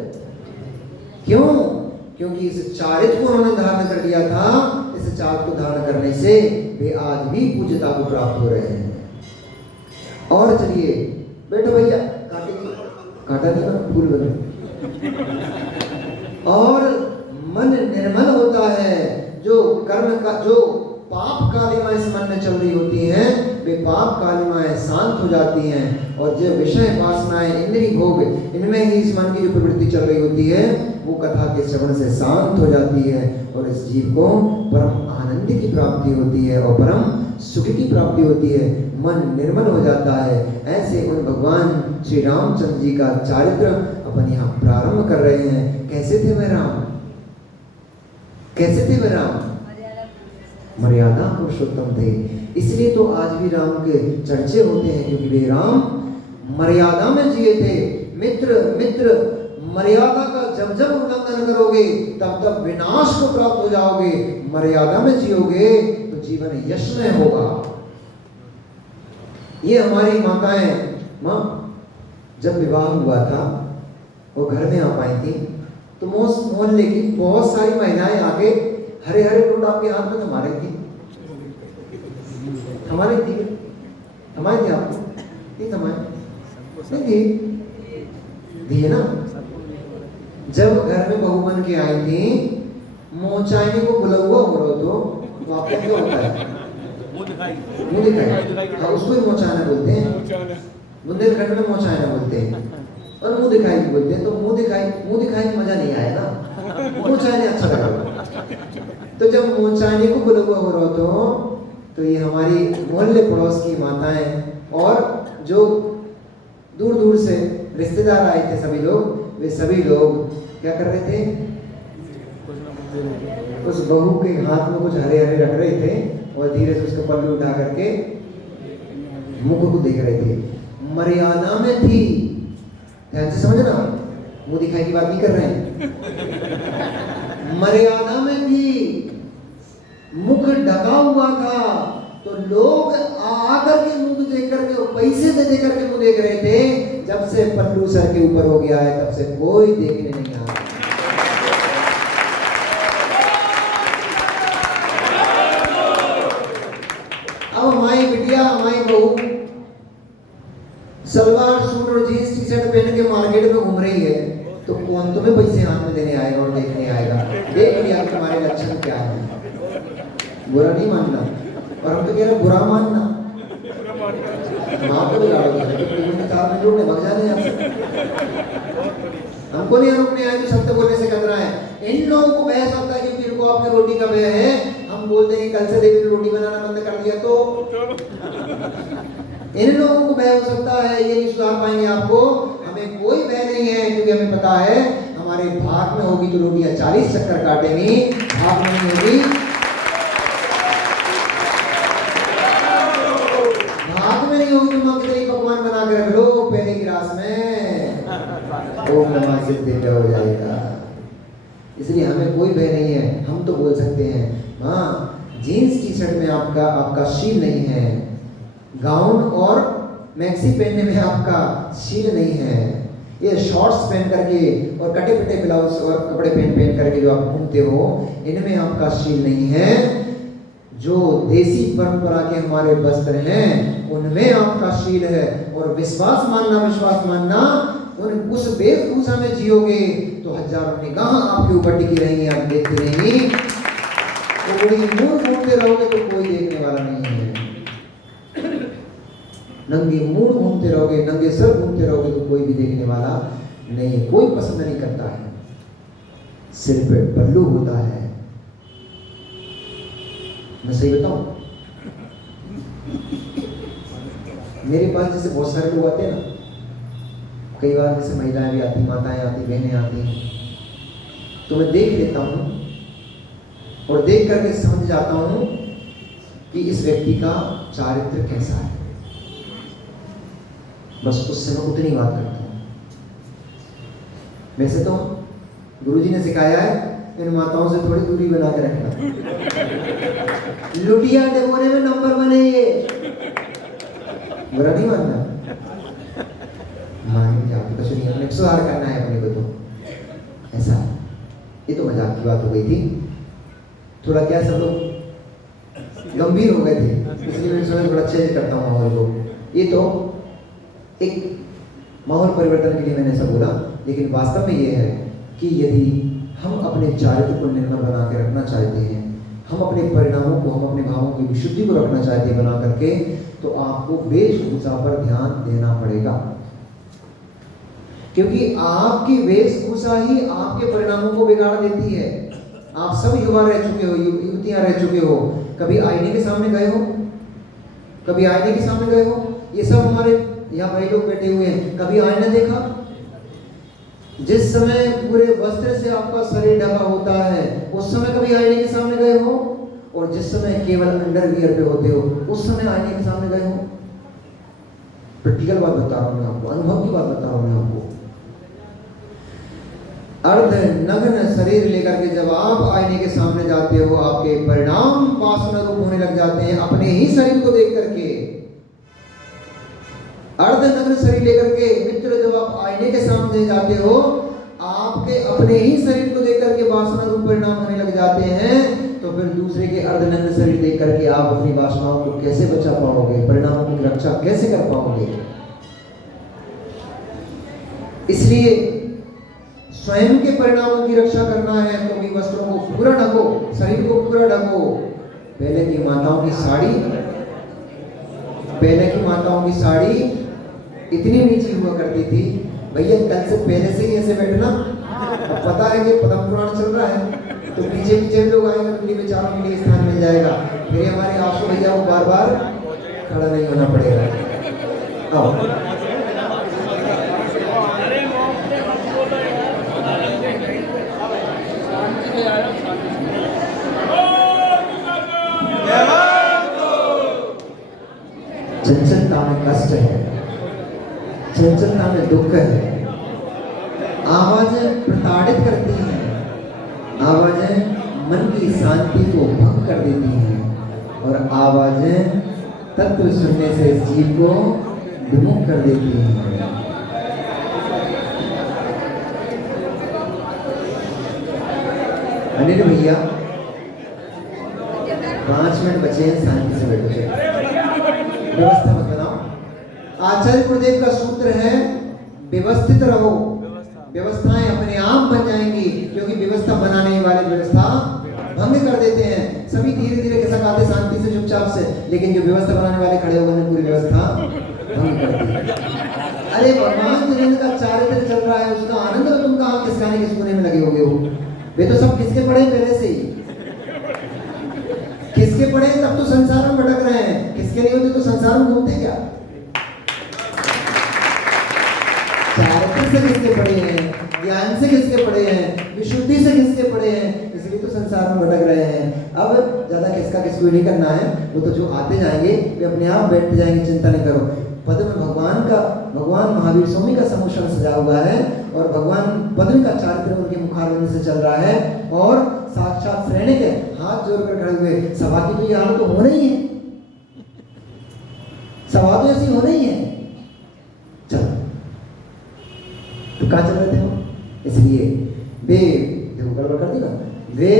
क्यों? क्योंकि इस चारित्र को उन्होंने धारण कर लिया था। इस चारित्र को धारण करने से वे आज भी पूज्यता को प्राप्त हो रहे हैं। और चलिए बैठो भैया, काटा नहीं बना, फूल बने। और मन निर्मल होता है। जो कर्म का, जो पाप कालिमाएं इस मन में चल रही होती हैं, वे पाप कालिमाएं शांत हो जाती हैं। और जो विषय वासनाएं, इंद्रिय भोग, इनमें ही इस मन की जो प्रवृत्ति चल रही होती है, वो कथा के श्रवण से शांत हो जाती है। और इस जीव को परम आनंद की प्राप्ति होती है और परम सुख की प्राप्ति होती है। मन निर्मल हो जाता है। ऐसे उन भगवान श्री रामचंद्र जी का चारित्र अपन यहाँ प्रारंभ कर रहे हैं। कैसे थे वे राम? कैसे थे वे राम? मर्यादा पुरुषोत्तम थे। इसलिए तो आज भी राम के चर्चे होते हैं, क्योंकि वे राम मर्यादा में जिए थे। मित्र मित्र मर्यादा का जब जब उल्लंघन करोगे तब तब विनाश को प्राप्त हो जाओगे। मर्यादा में जियोगे तो जीवन यशमय होगा। ये हमारी माताएं, माँ जब विवाह हुआ था वो घर में आ पाई थी, तो मोहल्ले की बहुत सारी महिलाएं आके हरे हरे फ्रूट आपके हाथ में थमा रही थी। हमारी थी, हमारी थी, आपको नहीं थमाए? नहीं दिए ना। जब घर में बहू बन के आई थी, मोचाइने को बुला हुआ हो रहा तो आपका क्या होता है? मुंह दिखाई। हाँ, उसको ही मोचाना बोलते हैं। बुंदेलखंड में मोचाना बोलते हैं और मुंह दिखाई बोलते हैं। तो मुंह दिखाई में मजा नहीं आया ना, मोचाने अच्छा लगा। तो जब मोचाने को बुला हुआ हो रहा तो ये हमारी मोहल्ले पड़ोस की माताएं और जो दूर दूर से रिश्तेदार आए थे सभी लोग, वे सभी लोग क्या कर रहे थे? उस बहू के हाथ में कुछ हरे हरे रख रहे थे और धीरे से उसका पल्लू उठा करके मुख को देख रहे थे। मर्यादा में थी। ध्यान से समझना, मुंह दिखाई की बात नहीं कर रहे हैं। मर्यादा में थी, मुख ढका हुआ था, तो लोग आकर के मुंह देख करके और पैसे दे करके मुंह देख रहे थे। जब से पल्लू सर के ऊपर हो गया है, तब से कोई देखने नहीं आ रहा। अब हमारी बिटिया, हमारी बहू सलवार सूट और जीन्स टी शर्ट पहन के मार्केट में घूम रही है, तो कौन तुम्हें पैसे हाथ में देने आएगा और देखने आएगा? देख लिया तुम्हारे लक्षण क्या है। बुरा नहीं मानना, और हम तो कह रहे बुरा मानना। माँ को बिगाड़ोगे तो 4 मिनट रोकने भग जाने यहाँ से। हमको नहीं रोकने आए तो सत्य बोलने से खतरा है। इन लोगों को बहस होता है क्योंकि इनको आपकी रोटी का भय है। हम बोलते हैं कल से देवी ने रोटी बनाना बंद कर दिया तो इन लोगों को भय हो सकता है, ये नहीं सुधार पाएंगे आपको। हमें कोई भय नहीं है, क्योंकि हमें पता है हमारे भाग में होगी तो रोटियां 40 चक्कर काटेंगी, भाग में नहीं होगी। भाग में नहीं होगी तो मां कितनी पकवान बना के रख लो पहले गिलास में, ओम नमः सिद्धि हो जाएगा। इसलिए हमें कोई भय नहीं है। हम तो बोल सकते हैं मां जीन्स टी शर्ट में आपका शील नहीं है, गाउन और मैक्सी पहनने में आपका शील नहीं है, ये शॉर्ट्स पहन करके और कटे पिटे ब्लाउज और कपड़े पहन करके जो आप घूमते हो, इनमें आपका शील नहीं है। जो देसी परंपरा के हमारे वस्त्र हैं उनमें आपका शील है। और विश्वास मानना उन उस वेशभूषा में जियोगे तो हजारों निगाह आपके ऊपर टिकी रहेंगी, आप देखते रहेंगी। तो मुंह घूमते रहोगे तो कोई देखने वाला नहीं है। नंगे मुंह घूमते रहोगे, नंगे सर घूमते रहोगे तो कोई भी देखने वाला नहीं है, कोई पसंद नहीं करता है। सिर पे पल्लू होता है। मैं सही बताऊं? मेरे पास जैसे बहुत सारे लोग आते हैं ना, कई बार जैसे महिलाएं भी आती, माताएं आती, बहनें आती, तो मैं देख लेता हूँ और देख करके समझ जाता हूँ कि इस व्यक्ति का चारित्र कैसा है। बस उससे मैं उतनी बात करता हूँ। वैसे तो गुरुजी ने सिखाया है इन माताओं से थोड़ी दूरी बना के रखना। लुटिया डेगोरे में नंबर 1 है ये, बुरा नहीं मानना, मान जाओ कुछ नहीं, अपने सुधार करना है अपने को। तो ऐसा, ये तो मजाक की बात हो गई थी, थोड़ा क्या सब लोग गंभीर हो गए थे, इसलिए मैं सोचा थोड़ा चेंज करता हूँ माहौल को। ये तो एक माहौल परिवर्तन के लिए मैंने ऐसा बोला, लेकिन वास्तव में ये है कि यदि हम अपने चारित्र को निर्मल बना के रखना चाहते हैं, हम अपने परिणामों को, हम अपने भावों की विशुद्धि को रखना चाहते हैं बना करके, तो आपको वेशभूषा पर ध्यान देना पड़ेगा, क्योंकि आपकी वेशभूषा ही आपके परिणामों को बिगाड़ देती है। आप सब युवा रह चुके हो, युवतियां रह चुके हो, कभी आईने के सामने गए हो? कभी आईने के सामने गए हो? ये सब हमारे यहाँ भाई लोग बैठे हुए हैं, कभी आईना देखा? जिस समय पूरे वस्त्र से आपका शरीर ढका होता है, उस समय कभी आईने के सामने गए हो? और जिस समय केवल अंडरवियर पे होते हो, उस समय आईने के सामने गए हो? प्रैक्टिकल बात बता रहा हूँ मैं आपको, अनुभव की बात बता रहा हूँ मैं आपको। अर्ध नग्न शरीर लेकर के जब आप आईने के सामने जाते हो, आपके परिणाम वासना रूप होने लग जाते हैं अपने ही शरीर को देख करके। अर्ध नग्न शरीर लेकर के मित्र जब आप आईने के सामने जाते हो, आपके अपने ही शरीर को देख करके वासना रूप परिणाम होने लग जाते हैं, तो फिर दूसरे के अर्ध नग्न शरीर देख करके आप अपनी वासनाओं को कैसे बचा पाओगे, परिणामों की रक्षा कैसे कर पाओगे? इसलिए स्वयं के परिणामों की रक्षा करना है तो भी वस्त्रों को पूरा ढको, शरीर को पूरा ढको। पहले की माताओं की साड़ी इतनी नीची हुआ करती थी, भैया कल से पहले से ही ऐसे बैठना। अब पता है कि पद्म पुराण चल रहा है, तो पीछे पीछे लोग आएंगे, अपनी बेचारों के लिए स्थान मिल जाएगा, फिर हमारे आंसू भैया को बार बार खड़ा नहीं होना पड़ेगा। आओ चंचलता में कष्ट है, चंचलता में दुख है, आवाजें प्रताड़ित करती हैं, आवाजें मन की शांति को भंग कर देती हैं, और आवाजें तत्व सुनने से जीव को विमुख कर देती हैं। अनिल भैया 5 मिनट बचे हैं, शांति से बैठो, व्यवस्था मत बनाओ। आचार्य गुरुदेव का सूत्र है व्यवस्थित रहो, व्यवस्थाएं अपने आप बन जाएंगी, क्योंकि व्यवस्था बनाने वाले व्यवस्था भंग कर देते हैं। सभी धीरे धीरे खिसक आते शांति से चुपचाप से, लेकिन जो व्यवस्था बनाने वाले खड़े हो गए पूरी व्यवस्था भंग कर दी। अरे भगवान जिनका चारित्र चल रहा है उसका आनंद तुम कहाँ खिसकाने के सुनने में लगे हो? वे तो सब किसके पड़े पहले से ही, किसके पड़े तब तो संसार में भटक रहे हैं, किसके नहीं होते तो संसार में घूमते क्या? चारित्र से किसके पड़े हैं, ज्ञान से किसके पड़े हैं, विशुद्धि से किसके पड़े हैं, इसलिए तो संसार में भटक रहे हैं। अब ज्यादा किसका किसको नहीं करना है, वो तो जो आते जाएंगे वे अपने आप बैठ जाएंगे, चिंता नहीं करो। पद में भगवान महावीर स्वामी का सम्मोहन सजा हुआ है, और भगवान पद का चारित्र उनके मुखारविंद से चल रहा है, और साक्षात श्रेणी के हाथ जोड़कर खड़े हुए। सभा की तो ये हालत तो होना ही है, सभा तो ऐसी होना ही है। चलो तो कहाँ चल रहे थे हम? इसलिए वे देखो गड़बड़ कर दी ना, वे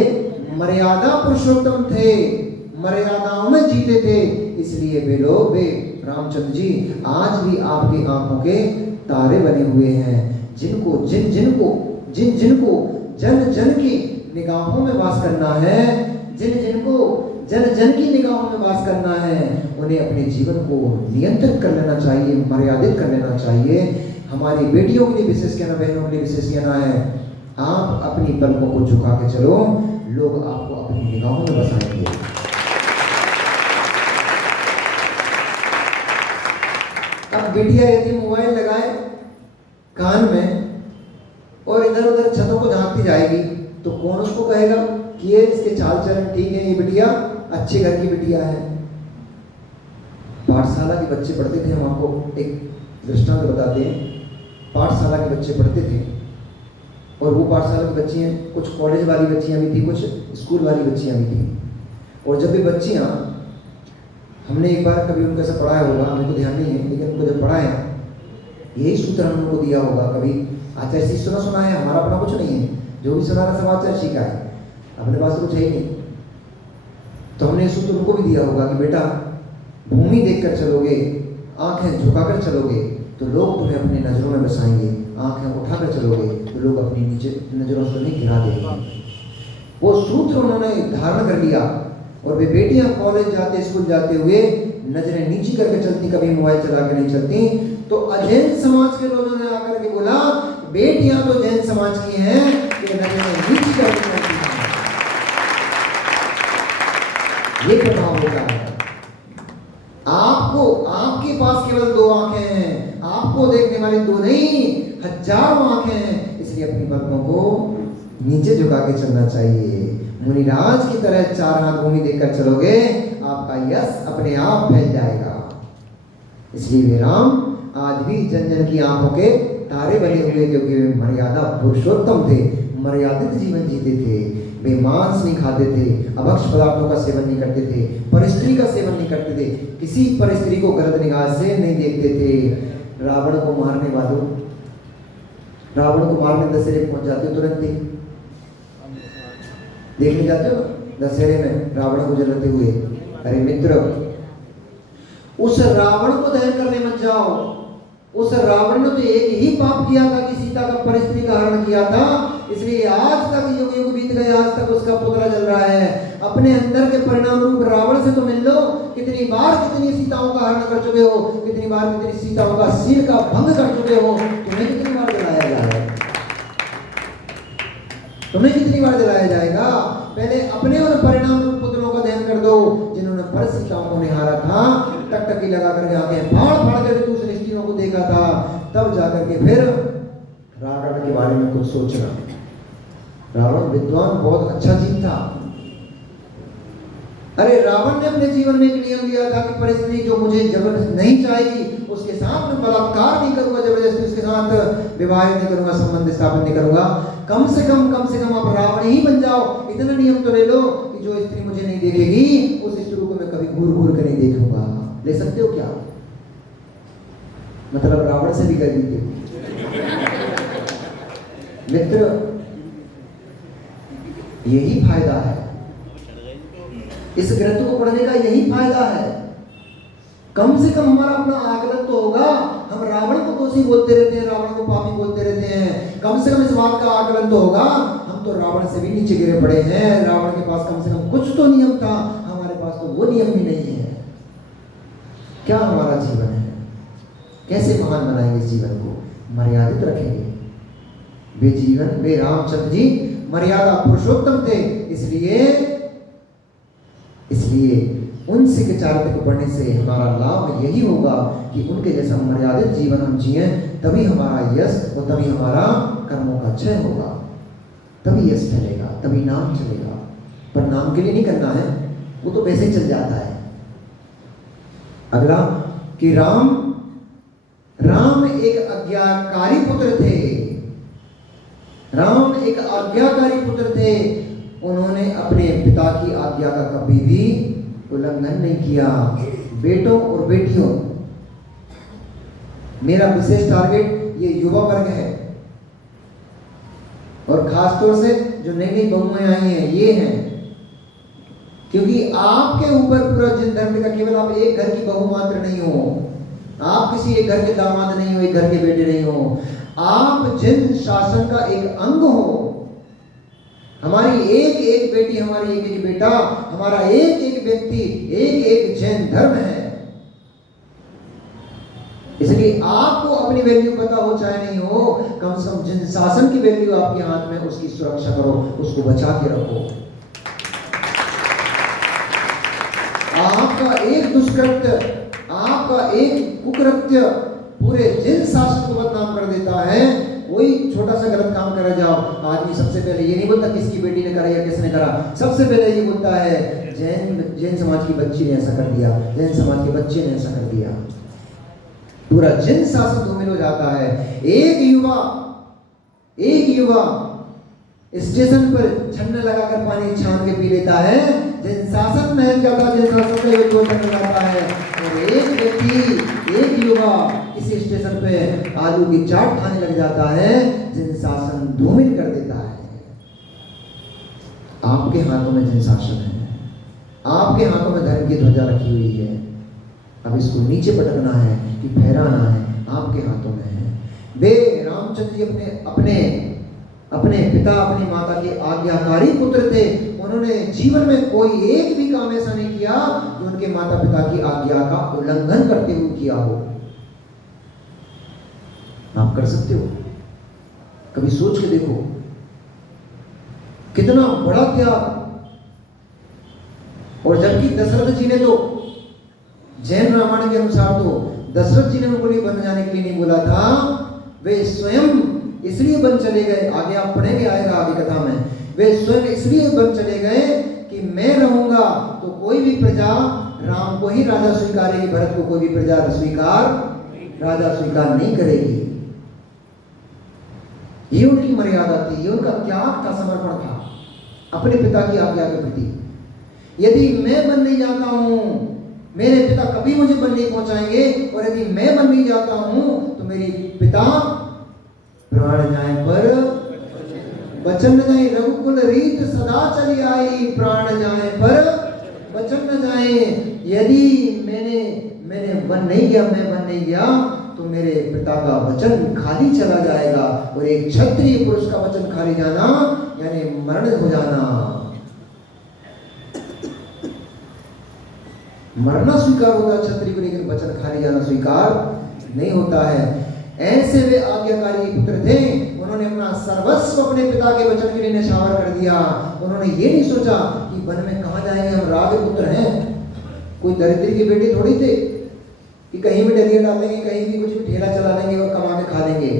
मर्यादा पुरुषोत्तम थे, मर्यादाओं में जीते थे, इसलिए वे रामचंद्र जी आज भी आपकी आंखों के तारे बने हुए हैं, जिनको जन जन की निगाहों में वास करना है, जिनको जन जन की निगाहों में वास करना है, उन्हें अपने जीवन को नियंत्रित कर लेना चाहिए, मर्यादित कर लेना चाहिए। हमारी बेटियों के लिए विशेष कहना, बहनों के लिए विशेष कहना है, आप अपनी पलकों को झुका के चलो, लोग आपको अपनी निगाहों में बसाएंगे। अब बिटिया यदि मोबाइल लगाए कान में और इधर उधर छतों को झांकती जाएगी तो कौन उसको कहेगा कि ये इसके चाल चलन ठीक है, ये बिटिया अच्छे घर की बिटिया है। पाठशाला के बच्चे पढ़ते थे, हम आपको एक दृष्टांत बताते हैं। पाठशाला के बच्चे पढ़ते थे और वो पाठशाला की बच्चियाँ, कुछ कॉलेज वाली बच्चियाँ भी थी, कुछ स्कूल वाली बच्चियाँ भी थी। और जब भी बच्चियाँ, हमने एक बार कभी उनका से पढ़ाया होगा, हमें तो ध्यान नहीं है, लेकिन उनको जब पढ़ाया यही सूत्र हम उनको दिया होगा। कभी आचार्य जी सुना है, हमारा अपना कुछ नहीं है, जो भी सुना रहा सब आचार्य जी का है, अपने पास तो कुछ है ही नहीं। तो हमने सूत्र उनको भी दिया होगा कि बेटा भूमि देखकर चलोगे, आंखें झुकाकर चलोगे तो लोग तुम्हें अपनी नजरों में बसाएंगे, आंखें उठाकर चलोगे तो लोग अपनी नीचे नजरों से नहीं गिरा देंगे। वो सूत्र उन्होंने धारण कर लिया और वे बेटियां कॉलेज जाते, स्कूल जाते हुए नजरें नीची करके चलती, कभी मोबाइल चला के नहीं चलती। तो अजैन समाज के लोगों ने आकर के बोला बेटियां तो जैन समाज की हैं, ये नजरें नीची करके चलती हैं। ये प्रभाव होता है। आपको, आपके पास केवल 2 आंखें हैं, आपको देखने वाली 2 नहीं, हजारों आंखें हैं, इसलिए अपनी पलकों को नीचे झुका के चलना चाहिए। मुनिराज की तरह 4 हाथ भूमि देखकर चलोगे, आपका यश अपने आप फैल जाएगा। इसलिए वे राम आज भी जन जन की आंखों के तारे बने हुए, क्योंकि वे मर्यादा पुरुषोत्तम थे, मर्यादित जीवन जीते थे। वे मांस नहीं खाते थे, अभक्ष पदार्थों का सेवन नहीं करते थे, परस्त्री का सेवन नहीं करते थे, किसी परस्त्री को गलत निगाह से नहीं देखते थे। रावण को मारने वालों, रावण को मारने दशहरे पहुंच जाते हो तुरंत ही, देखने जाते हो दशहरे में रावण को जलाते हुए। अरे मित्र, उस रावण को दहन करने मत जाओ। उस रावण ने तो एक ही पाप किया था कि सीता का परस्त्री का हरण किया था, इसलिए आज तक युग युग बीत गए, आज तक उसका पुतला जल रहा है। अपने अंदर के परिणाम रूप रावण से तो मिल लो। कितनी बार कितनी सीताओं का हरण कर चुके हो, कितनी बार कितनी सीताओं का सिर का भंग कर चुके हो, तुम्हें कितनी बार जलाया जाएगा? तुम्हें कितनी बार जलाया जाएगा? पहले अपने और परिणाम रूप पुतलों का दहन कर दो, जिन्होंने पर सीताओं को निहारा था, टकटकी लगा करके आंखें फाड़ फाड़ करके दूसरे स्त्रियों को देखा था, तब जाकर के फिर रावण के बारे में कुछ सोचना। रावण विद्वान, बहुत अच्छा जीव था। अरे रावण ने अपने जीवन में एक नियम लिया था कि परिस्थिति जो मुझे जबरदस्त नहीं चाहिए उसके साथ मैं बलात्कार नहीं करूंगा, जबरदस्ती उसके साथ विवाह नहीं करूंगा, संबंध स्थापित नहीं करूंगा। कम से कम आप रावण ही बन जाओ। इतना नियम तो ले लो कि जो स्त्री मुझे नहीं देखेगी उस स्त्री को मैं कभी घूर घूर कर नहीं देखूंगा। ले सकते हो क्या? मतलब रावण से भी गई थी। मित्र, यही फायदा है इस ग्रंथ को पढ़ने का, यही फायदा है। कम से कम हमारा अपना आकलन तो होगा। हम रावण को दोषी बोलते रहते हैं, रावण को पापी बोलते रहते हैं, कम से कम इस बात का आकलन तो होगा हम तो रावण से भी नीचे गिरे पड़े हैं। रावण के पास कम से कम कुछ तो नियम था, हमारे पास तो वो नियम भी नहीं है। क्या हमारा जीवन है? कैसे महान बनाएंगे इस जीवन को? मर्यादित रखेंगे। वे जीवन, वे रामचंद्र जी मर्यादा पुरुषोत्तम थे, इसलिए उनसे के चारित्र को पढ़ने से हमारा लाभ यही होगा कि उनके जैसा मर्यादित जीवन हम जिए, तभी हमारा यश और तभी हमारा कर्मों का क्षय होगा, तभी यश चलेगा, तभी नाम चलेगा। पर नाम के लिए नहीं करना है, वो तो वैसे ही चल जाता है। अगला कि राम एक आज्ञाकारी पुत्र थे। राम एक आज्ञाकारी पुत्र थे। उन्होंने अपने पिता की आज्ञा का कभी भी उल्लंघन नहीं किया। बेटों और बेटियों, मेरा विशेष टारगेट ये युवा वर्ग है और खासतौर से जो नई नई बहुएं आई हैं ये हैं, क्योंकि आपके ऊपर पूरा जिन धर्म का, केवल आप एक घर की बहू मात्र नहीं हो, आप किसी एक घर के दामाद नहीं हो, एक घर के बेटे नहीं हो, आप जिन शासन का एक अंग हो। हमारी एक एक बेटी, हमारी एक एक बेटा, हमारा एक एक व्यक्ति, एक एक जैन धर्म है। इसलिए आपको अपनी वैल्यू पता हो चाहे नहीं हो, कम से कम जिन शासन की वैल्यू आपके हाथ में, उसकी सुरक्षा करो, उसको बचा के रखो। आपका एक दुष्कृत्य आपका एक कुकृत्य पूरे जिन शासन को बदनाम कर देता है। कोई छोटा सा गलत काम कर जाओ, आदमी सबसे पहले ये नहीं बोलता किसकी बेटी ने करा या किसने करा, सबसे पहले ये बोलता है जैन समाज की बच्ची ने ऐसा कर दिया, जैन समाज के बच्चे ने ऐसा कर दिया। पूरा जिन शासन धूमिल हो जाता है। एक युवा स्टेशन पर छन्ना लगाकर पानी छान के पी लेता है, जिन शासन महक जाता है, जिन शासन में दो छन्ने लगाता है। और एक युवा किसी स्टेशन पे आलू की चाट खाने लग जाता है, जिन शासन धूमिल कर देता है। आपके हाथों में जिन शासन है, आपके हाथों में धर्म की ध्वजा रखी हुई है। अब इसको नीचे पटकना है कि फहराना है, आपके हाथों में है। वे रामचंद्र जी अपने पिता अपनी माता के आज्ञाकारी पुत्र थे। उन्होंने जीवन में कोई एक भी काम ऐसा नहीं किया जो उनके माता पिता की आज्ञा का उल्लंघन करते हुए किया हो। आप कर सकते हो? कभी सोच के देखो कितना बड़ा त्याग। और जबकि दशरथ जी ने तो जैन रामायण के अनुसार तो दशरथ जी ने उनको लिए बन जाने के लिए नहीं बोला था, वे स्वयं इसलिए बन चले गए। आगे आप पढ़ेंगे, आएगा आगे कथा में। वे स्वयं इसलिए बन चले गए कि मैं रहूंगा तो कोई भी प्रजा राम को ही राजा स्वीकारेगी, भरत को कोई भी प्रजा राजा स्वीकार नहीं करेगी। ये उनकी मर्यादा थी, ये उनका त्याग का समर्पण था अपने पिता की आज्ञा के प्रति। यदि मैं बन नहीं जाता हूं, मेरे पिता कभी मुझे बन नहीं पहुंचाएंगे, और यदि मैं बन नहीं जाता हूं तो मेरे पिता प्राण जाए पर वचन न जाए। रघुकुल रीत सदा चली आई, प्राण जाए पर वचन न जाए। यदि मैंने बन नहीं गया तो मेरे पिता का वचन खाली चला जाएगा। और एक क्षत्रिय पुरुष का वचन खाली जाना यानी मरण हो जाना। मरना स्वीकार होता है क्षत्रिय को, लेकिन वचन खाली जाना स्वीकार नहीं होता है। ऐसे वे आज्ञाकारी पुत्र थे। उन्होंने अपना सर्वस्व अपने पिता के वचन के लिए निछावर कर दिया। उन्होंने ये नहीं सोचा कि वन में कहाँ जाएंगे, हम राजपुत्र हैं, कोई दरिद्र के बेटे थोड़ी थे कि कहीं भी डलिया डालेंगे, कहीं भी कुछ भी ठेला चला लेंगे और कमा के खा लेंगे।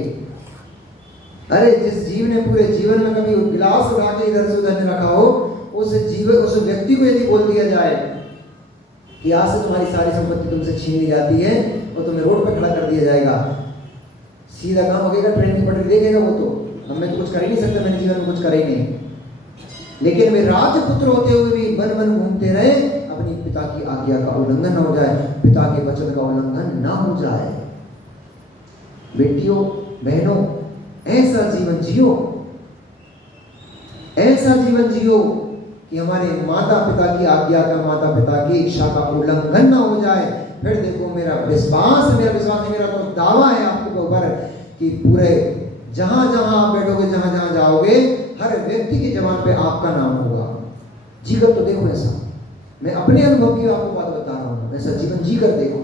अरे जिस जीव ने पूरे जीवन में कभी गिलास उठा के इधर से उधर रखा हो, उस व्यक्ति को यदि बोल दिया जाए कि आज से तुम्हारी सारी संपत्ति तुमसे छीन ली जाती है और तुम्हें रोड पर खड़ा कर दिया जाएगा, सीधा काम हो गया, ट्रेन की पटरी देखेगा वो तो। मैं तो कुछ कर ही नहीं सकता, मैंने जीवन में कुछ कर ही नहीं। लेकिन वे राजपुत्र होते हुए भी वन वन घूमते रहे, अपनी पिता की आज्ञा का उल्लंघन न हो जाए, पिता के वचन का उल्लंघन न हो जाए। बेटियों बहनों, ऐसा जीवन जियो कि हमारे माता पिता की आज्ञा का, माता पिता की इच्छा का उल्लंघन न हो जाए। फिर देखो मेरा विश्वास है, मेरा तो दावा है आपके ऊपर कि पूरे जहां आप बैठोगे, जहां जाओगे, हर व्यक्ति की जबान पे आपका नाम होगा। जीकर तो देखो ऐसा, मैं अपने अनुभव की आपको बात बता रहा हूं, ऐसा जीवन जीकर देखो।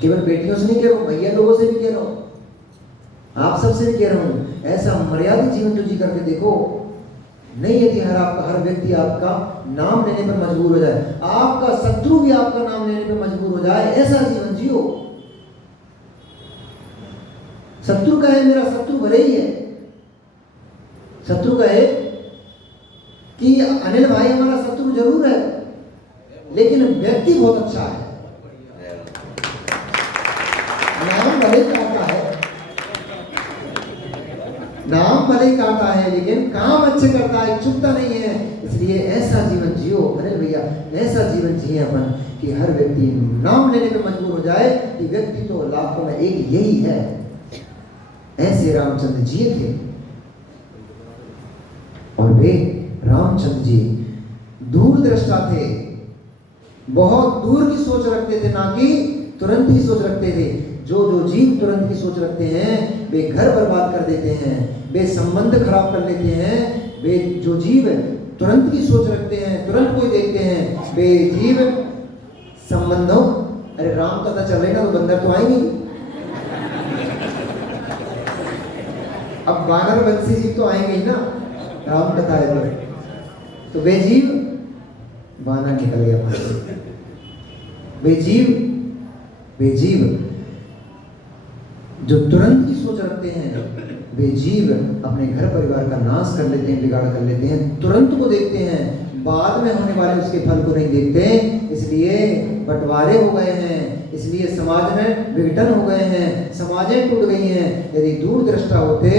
केवल बेटियों से नहीं कह रहा हूं, भैया लोगों से भी कह रहा हूं, आप सबसे भी कह रहा हूं, ऐसा मर्यादित जीवन तो जी करके देखो। नहीं यदि हर व्यक्ति आपका नाम लेने पर मजबूर हो जाए, आपका शत्रु भी आपका नाम लेने पर मजबूर हो जाए, ऐसा जीवन जियो। शत्रु का है, मेरा शत्रु भले ही है, शत्रु का है कि अनिल भाई हमारा शत्रु जरूर है, लेकिन व्यक्ति बहुत अच्छा है। नाम भले काटा है लेकिन काम अच्छे करता है, चुपता नहीं है। इसलिए ऐसा जीवन जियो, अरे भैया ऐसा जीवन जिए अपन कि हर व्यक्ति नाम लेने पर मजबूर हो जाए कि व्यक्ति तो लाखों में एक यही है। ऐसे रामचंद्र जी थे। और वे रामचंद्र जी दूरदृष्टा थे, बहुत दूर की सोच रखते थे, ना कि तुरंत ही सोच रखते थे। जो जीव तुरंत की सोच रखते हैं वे घर बर्बाद कर देते हैं, वे संबंध खराब कर लेते हैं। वे जो जीव तुरंत की सोच रखते हैं, तुरंत कोई देखते हैं, वे जीव संबंधों, अरे राम कथा चल रही ना तो बंदर तो आएंगे, अब वानर वंशी जीव तो आएंगे ही ना, राम कथा है तो वे जीव वानर निकल गया। वे जीव जो तुरंत की सोच रखते हैं, वे जीव अपने घर परिवार का नाश कर लेते हैं, बिगाड़ कर लेते हैं, तुरंत को देखते हैं, बाद में होने वाले उसके फल को नहीं देखते। इसलिए बंटवारे हो गए हैं, इसलिए समाज में विघटन हो गए हैं, समाजें टूट गई हैं। यदि दूरदृष्टा होते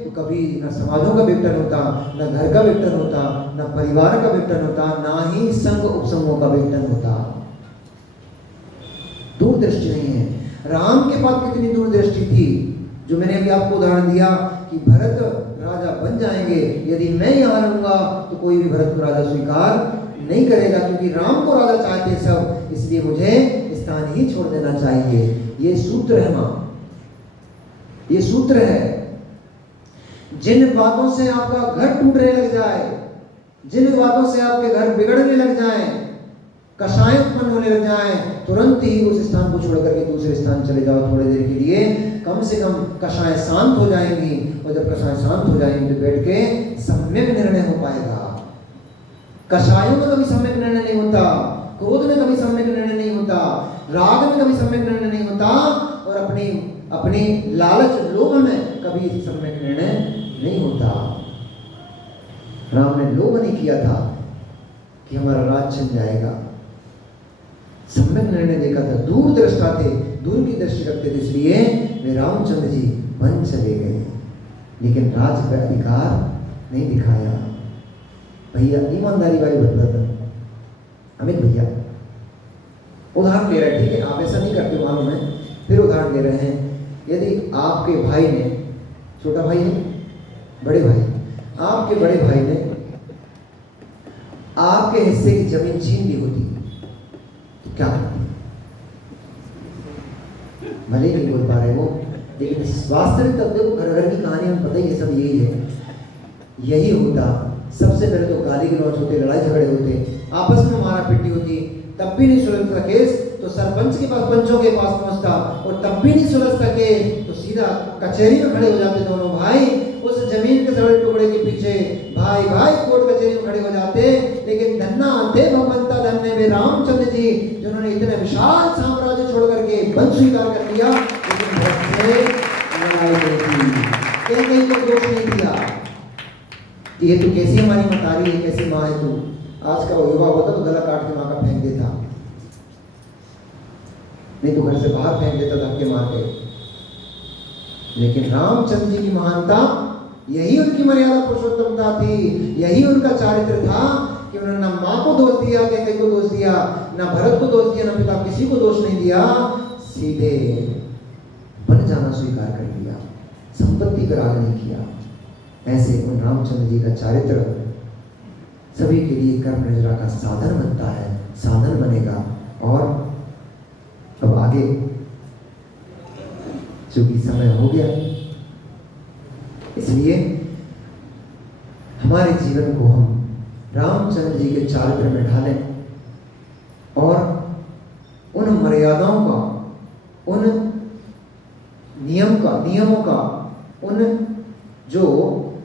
तो कभी न समाजों का विघटन होता, न घर का विघटन होता, न परिवार का विघटन होता, ना ही संघ उपसंघों का विघटन होता। दूरदृष्टि नहीं है। राम के पास कितनी दूरदृष्टि थी, जो मैंने अभी आपको उदाहरण दिया कि भरत राजा बन जाएंगे, यदि मैं यहाँ रहूंगा तो कोई भी भरत को राजा स्वीकार नहीं करेगा, क्योंकि राम को राजा चाहते सब, इसलिए मुझे स्थान ही छोड़ देना चाहिए। ये सूत्र है मां, ये सूत्र है। जिन बातों से आपका घर टूटने लग जाए, जिन बातों से आपके घर बिगड़ने लग जाए, कषाय उत्पन्न होने लग जाए, तुरंत ही उस स्थान को छोड़ करके दूसरे स्थान चले जाओ थोड़ी देर के लिए। कम से कम कषाय शांत हो जाएंगी, और जब कषाय शांत हो जाएंगी तो बैठ के सम्यक निर्णय हो पाएगा। कषायों में कभी सम्यक निर्णय नहीं होता, क्रोध में कभी सम्यक निर्णय नहीं होता, राग में कभी सम्यक निर्णय नहीं होता, और अपनी लालच लोभ में कभी सम्यक निर्णय नहीं होता। राम ने लोभ नहीं किया था कि हमारा राज छिन जाएगा, सम्यक निर्णय देखा था, दूरदृष्टा थे, दूर की दृष्टि रखते थे, इसलिए वे रामचंद्र जी वन चले गए, लेकिन राज का अधिकार नहीं दिखाया। भैया ईमानदारी वाली बात, अमित भैया उदाहरण ले रहे हैं, ठीक है, आप ऐसा नहीं करते मालूम है, फिर उदाहरण ले रहे हैं। यदि आपके भाई ने, छोटा भाई है, बड़े भाई, आपके बड़े भाई ने आपके हिस्से की जमीन छीन ली होती तो क्या करते? भले ही नहीं बोल पा रहे वो, लेकिन वास्तविक तथ्य को घर घर की कहानी में पता ही है, सब यही है, यही होता। सबसे पहले तो गाली गलौज होते, लड़ाई झगड़े होते, आपस में मारा पिटी होती, तब भी नहीं सुलझता केस तो सरपंच के पास, पंचों के पास पहुंचता, और तब भी नहीं सुलझता केस तो सीधा कचहरी में खड़े हो जाते दोनों भाई। उस जमीन के सड़े टुकड़े के पीछे भाई भाई कोर्ट कचहरी में खड़े हो जाते। लेकिन धन्ना थे भगवंता, धन्य वे रामचंद्र जी, जिन्होंने इतने विशाल साम्राज्य छोड़ करके वन स्वीकार कर लिया, लेकिन भक्त से लड़ाई नहीं थी, कहीं को दोष नहीं दिया। ये तो कैसी हमारी मतारी है, कैसी माँ है तू, आज का युवा होता तो गला काट के माँ का फेंक देता, नहीं तो घर से बाहर फेंक देता धक्के मार के। लेकिन रामचंद्र जी की महानता, यही उनकी मर्यादा पुरुषोत्तमता थी, यही उनका चारित्र था कि उन्होंने ना माँ को दोष दिया, कैके को दोष दिया, ना भरत को दोष दिया, ना पिता किसी को दोष नहीं दिया, सीधे बन जाना स्वीकार कर लिया, संपत्ति का राग नहीं किया। ऐसे उन रामचंद्र जी का चारित्र सभी के लिए कर्म निजरा का साधन बनता है, साधन बनेगा। और अब आगे चूंकि समय हो गया, इसलिए हमारे जीवन को हम रामचंद्र जी के चारित्र में ढालें और उन मर्यादाओं का, उन नियमों का, उन जो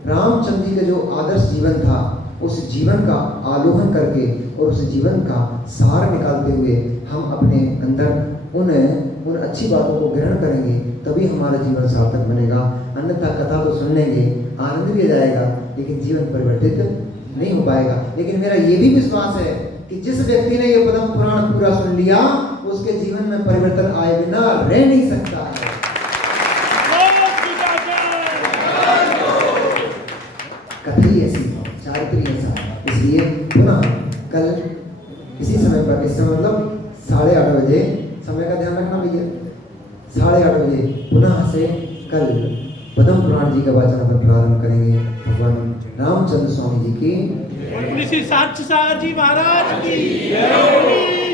रामचंद्र जी का जो आदर्श जीवन था, उस जीवन का आलोकन करके और उस जीवन का सार निकालते हुए हम अपने अंदर उन अच्छी बातों को ग्रहण करेंगे, तभी हमारा जीवन सार्थक बनेगा। अन्यथा कथा तो सुन लेंगे, आनंद भी आ जाएगा, लेकिन जीवन परिवर्तित नहीं हो पाएगा। लेकिन मेरा ये भी विश्वास है कि जिस व्यक्ति ने ये पद्म पुराण पूरा सुन लिया, उसके जीवन में परिवर्तन आए बिना रह नहीं सकता है। कथा ही ऐसी, चारित्र ऐसा, इसलिए पुनः कल इसी समय पर, इस समय मतलब 8:30 बजे, समय का ध्यान रखना भैया, 8:30 बजे पुनः से कल पद्म पुराण जी का वाचन अपन प्रारंभ करेंगे। भगवान रामचंद्र स्वामी जी की, श्री साक्षात जी महाराज की जय।